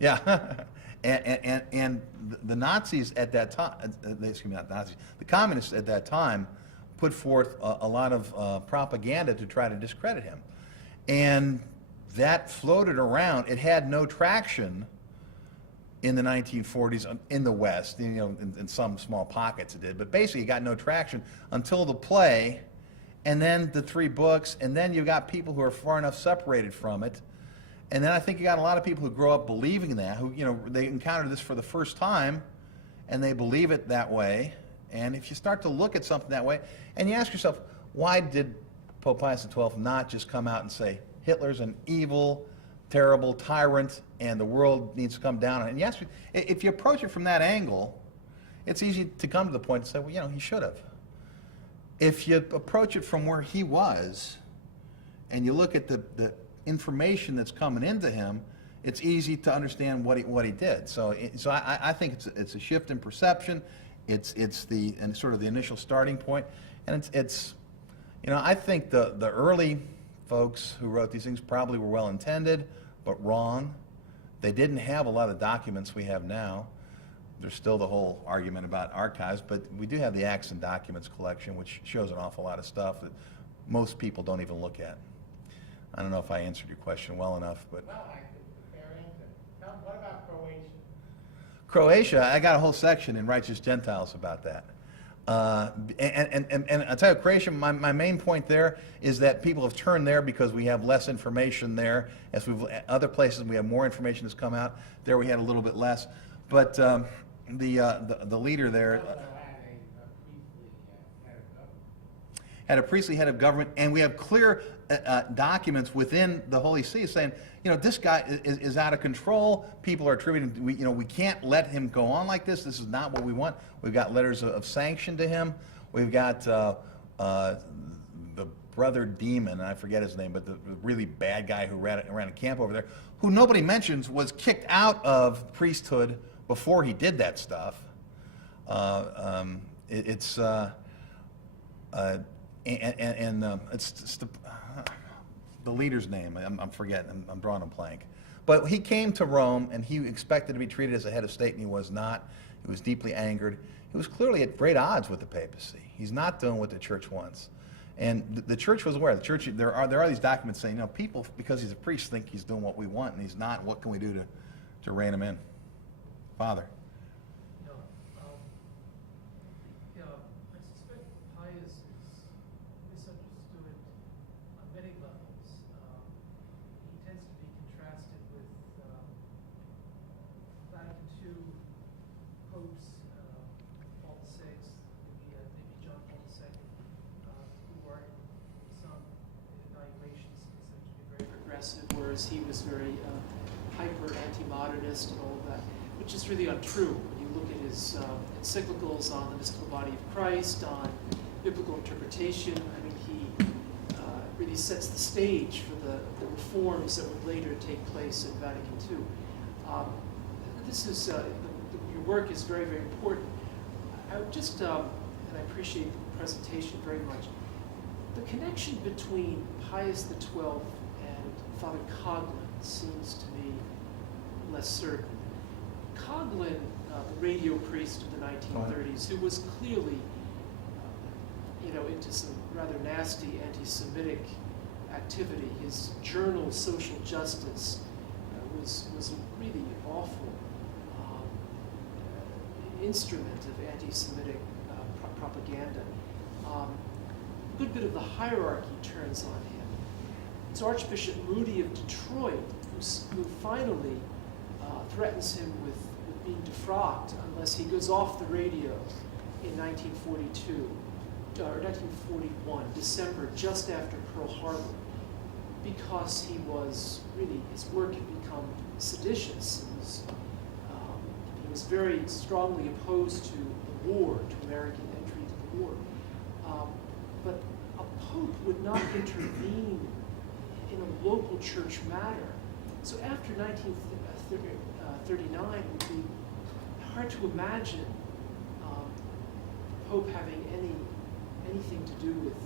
Yeah, and the Nazis at that time, excuse me, not the Nazis, the communists at that time put forth a lot of propaganda to try to discredit him. And that floated around. It had no traction in the 1940s in the West, you know, in some small pockets it did, but basically it got no traction until the play, and then the 3 books, and then you got people who are far enough separated from it, and then I think you got a lot of people who grow up believing that, who, you know, they encounter this for the first time, and they believe it that way. And if you start to look at something that way, and you ask yourself, why did Pope Pius XII not just come out and say, Hitler's an evil, terrible tyrant, and the world needs to come down? And yes, if you approach it from that angle, it's easy to come to the point and say, well, you know, he should have. If you approach it from where he was, and you look at the information that's coming into him, it's easy to understand what he did. So I think it's a shift in perception. It's the and sort of the initial starting point, and it's you know, I think the early folks who wrote these things probably were well intended, but wrong. They didn't have a lot of documents we have now. There's still the whole argument about archives, but we do have the Acts and Documents collection, which shows an awful lot of stuff that most people don't even look at. I don't know if I answered your question well enough, but. Well, I think it's a fair answer. Now, what about Croatia? Croatia, I got a whole section in Righteous Gentiles about that. And I'll tell you, Croatia, my main point there is that people have turned there because we have less information there. As we've other places, we have more information that's come out. There we had a little bit less. But the leader there Also had a priestly head of government. had a priestly head of government, and we have clear documents within the Holy See saying, this guy is out of control. People are attributing, we can't let him go on like this. This is not what we want. We've got letters of sanction to him. We've got the brother demon, I forget his name, but the really bad guy who ran a camp over there, who nobody mentions was kicked out of priesthood before he did that stuff. It's the leader's name. I'm forgetting. I'm drawing a blank. But he came to Rome, and he expected to be treated as a head of state, and he was not. He was deeply angered. He was clearly at great odds with the papacy. He's not doing what the church wants. And the church was aware. The church, there are these documents saying, people, because he's a priest, think he's doing what we want, and he's not. What can we do to rein him in? Father. I suspect Pius is misunderstood on many levels. He tends to be contrasted with Vatican II popes, Paul VI, maybe John Paul II, who are in some evaluations considered to be very progressive, whereas he was very hyper anti-modernist and all of that, which is really untrue. When you look at his encyclicals on the mystical body of Christ, on biblical interpretation, I mean, he really sets the stage for the reforms that would later take place in Vatican II. This is, your work is very, very important. I would just, and I appreciate the presentation very much, the connection between Pius XII and Father Coughlin seems to me less certain. Coughlin, the radio priest of the 1930s, who was clearly, into some rather nasty anti-Semitic activity. His journal, Social Justice, was a really awful instrument of anti-Semitic propaganda. A good bit of the hierarchy turns on him. It's Archbishop Moody of Detroit who finally threatens him with being defrocked unless he goes off the radio in 1942, or 1941, December, just after Pearl Harbor, because he was really, his work had become seditious. He was very strongly opposed to the war, to American entry into the war. But a pope would not intervene in a local church matter. So after 1939, it would be hard to imagine the Pope having anything to do with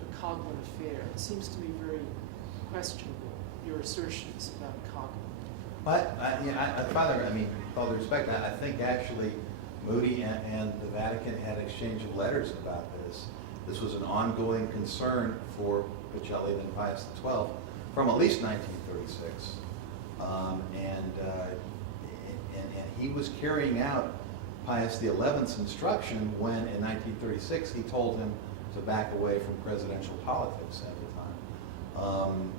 the Coughlin affair. It seems to me very questionable, your assertions about Coughlin. But, Father, with all due respect, I think actually Moody and the Vatican had an exchange of letters about this. This was an ongoing concern for Pacelli, then Pius XII, from at least 1936. And he was carrying out Pius XI's instruction when, in 1936, he told him to back away from presidential politics at the time.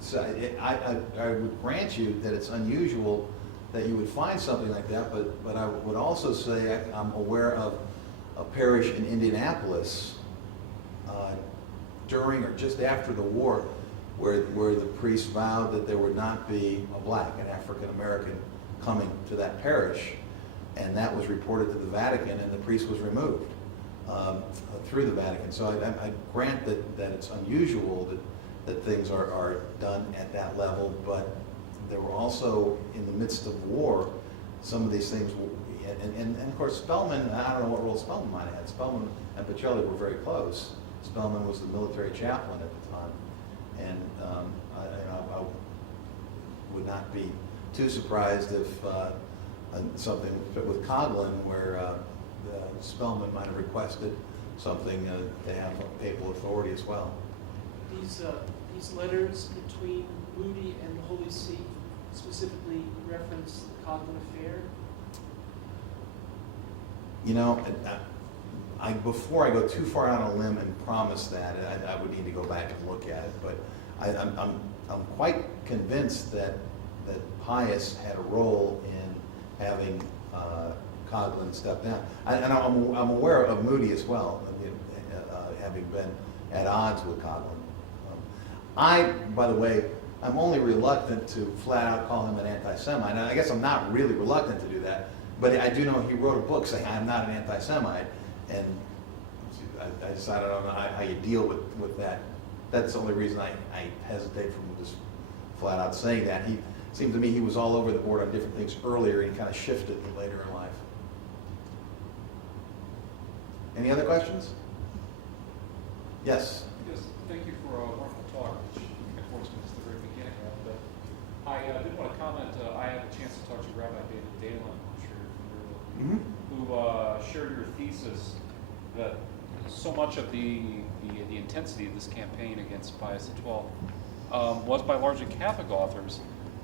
So I would grant you that it's unusual that you would find something like that, but I would also say I'm aware of a parish in Indianapolis during or just after the war where the priest vowed that there would not be a black, an African American, coming to that parish, and that was reported to the Vatican, and the priest was removed through the Vatican. So I grant that it's unusual that things are done at that level, but there were also, in the midst of war, some of these things, and of course Spellman, I don't know what role Spellman might have had. Spellman and Pacelli were very close. Spellman was the military chaplain at the time, and I would not be too surprised if something with Coughlin, where Spellman might have requested something to have papal authority as well. These these letters between Moody and the Holy See specifically reference the Coghlan affair? You know, before I go too far out on a limb and promise that, I would need to go back and look at it, but I'm quite convinced that Pius had a role in having Coghlan step down. And I'm aware of Moody as well, having been at odds with Coghlan. By the way, I'm only reluctant to flat out call him an anti-Semite. And I guess I'm not really reluctant to do that, but I do know he wrote a book saying I'm not an anti-Semite, and I decided I don't know how you deal with that. That's the only reason I hesitate from just flat out saying that. It seemed to me he was all over the board on different things earlier, and he kind of shifted later in life. Any other questions? Yes. Yes, thank you for a wonderful talk, which unfortunately is the very beginning of. But I did want to comment. I had a chance to talk to Rabbi David Dalen, I'm sure you're familiar with, who shared your thesis that so much of the intensity of this campaign against Pius XII was by largely Catholic authors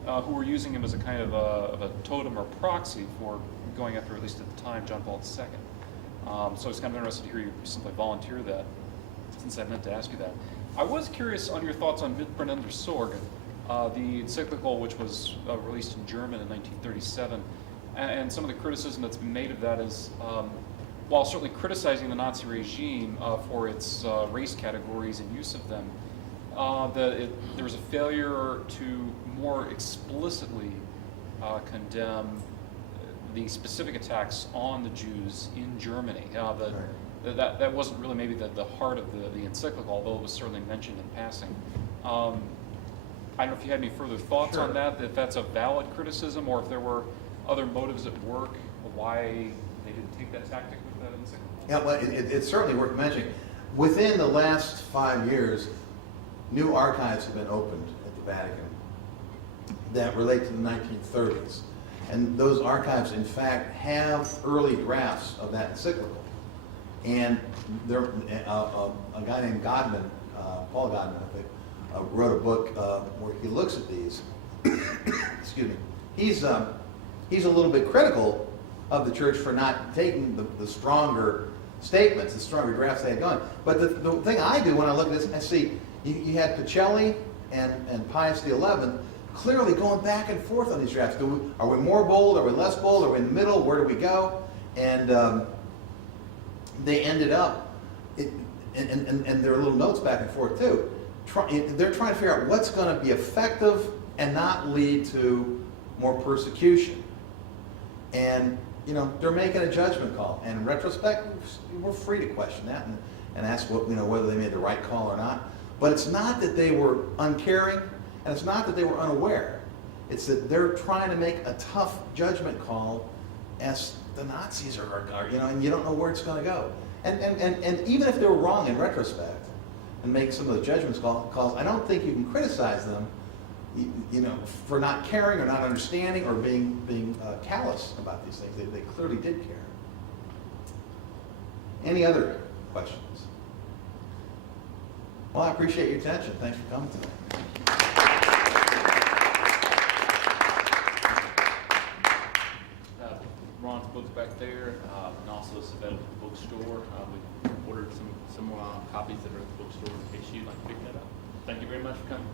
who were using him as a kind of a totem or proxy for going after, at least at the time, John Paul II. So I was kind of interested to hear you simply volunteer that, since I meant to ask you that. I was curious on your thoughts on Mitbrennender Sorge, the encyclical which was released in German in 1937, and some of the criticism that's been made of that is, while certainly criticizing the Nazi regime for its race categories and use of them, there was a failure to more explicitly condemn the specific attacks on the Jews in Germany. That wasn't really maybe the heart of the encyclical, although it was certainly mentioned in passing. I don't know if you had any further thoughts Sure. on that, if that's a valid criticism, or if there were other motives at work, why they didn't take that tactic with that encyclical. Yeah, well, it's certainly worth mentioning. Within the last 5 years, new archives have been opened at the Vatican that relate to the 1930s. And those archives, in fact, have early drafts of that encyclical. And there, a guy named Godman, Paul Godman, I think, wrote a book where he looks at these. Excuse me. He's a little bit critical of the church for not taking the stronger statements, the stronger drafts they had gone. But the thing I do when I look at this, I see you had Pacelli and Pius XI clearly going back and forth on these drafts. Are we more bold? Are we less bold? Are we in the middle? Where do we go? And they ended up, and there are little notes back and forth too. They're trying to figure out what's going to be effective and not lead to more persecution. And they're making a judgment call. And in retrospect, we're free to question that and ask whether they made the right call or not. But it's not that they were uncaring, and it's not that they were unaware. It's that they're trying to make a tough judgment call as the Nazis are and you don't know where it's going to go. And even if they were wrong in retrospect and make some of the judgment calls, I don't think you can criticize them, for not caring or not understanding or being callous about these things. They clearly did care. Any other questions? Well, I appreciate your attention. Thanks for coming tonight. Ron's book's back there, and also it's available at the bookstore. We ordered some more copies that are at the bookstore in case you'd like to pick that up. Thank you very much for coming.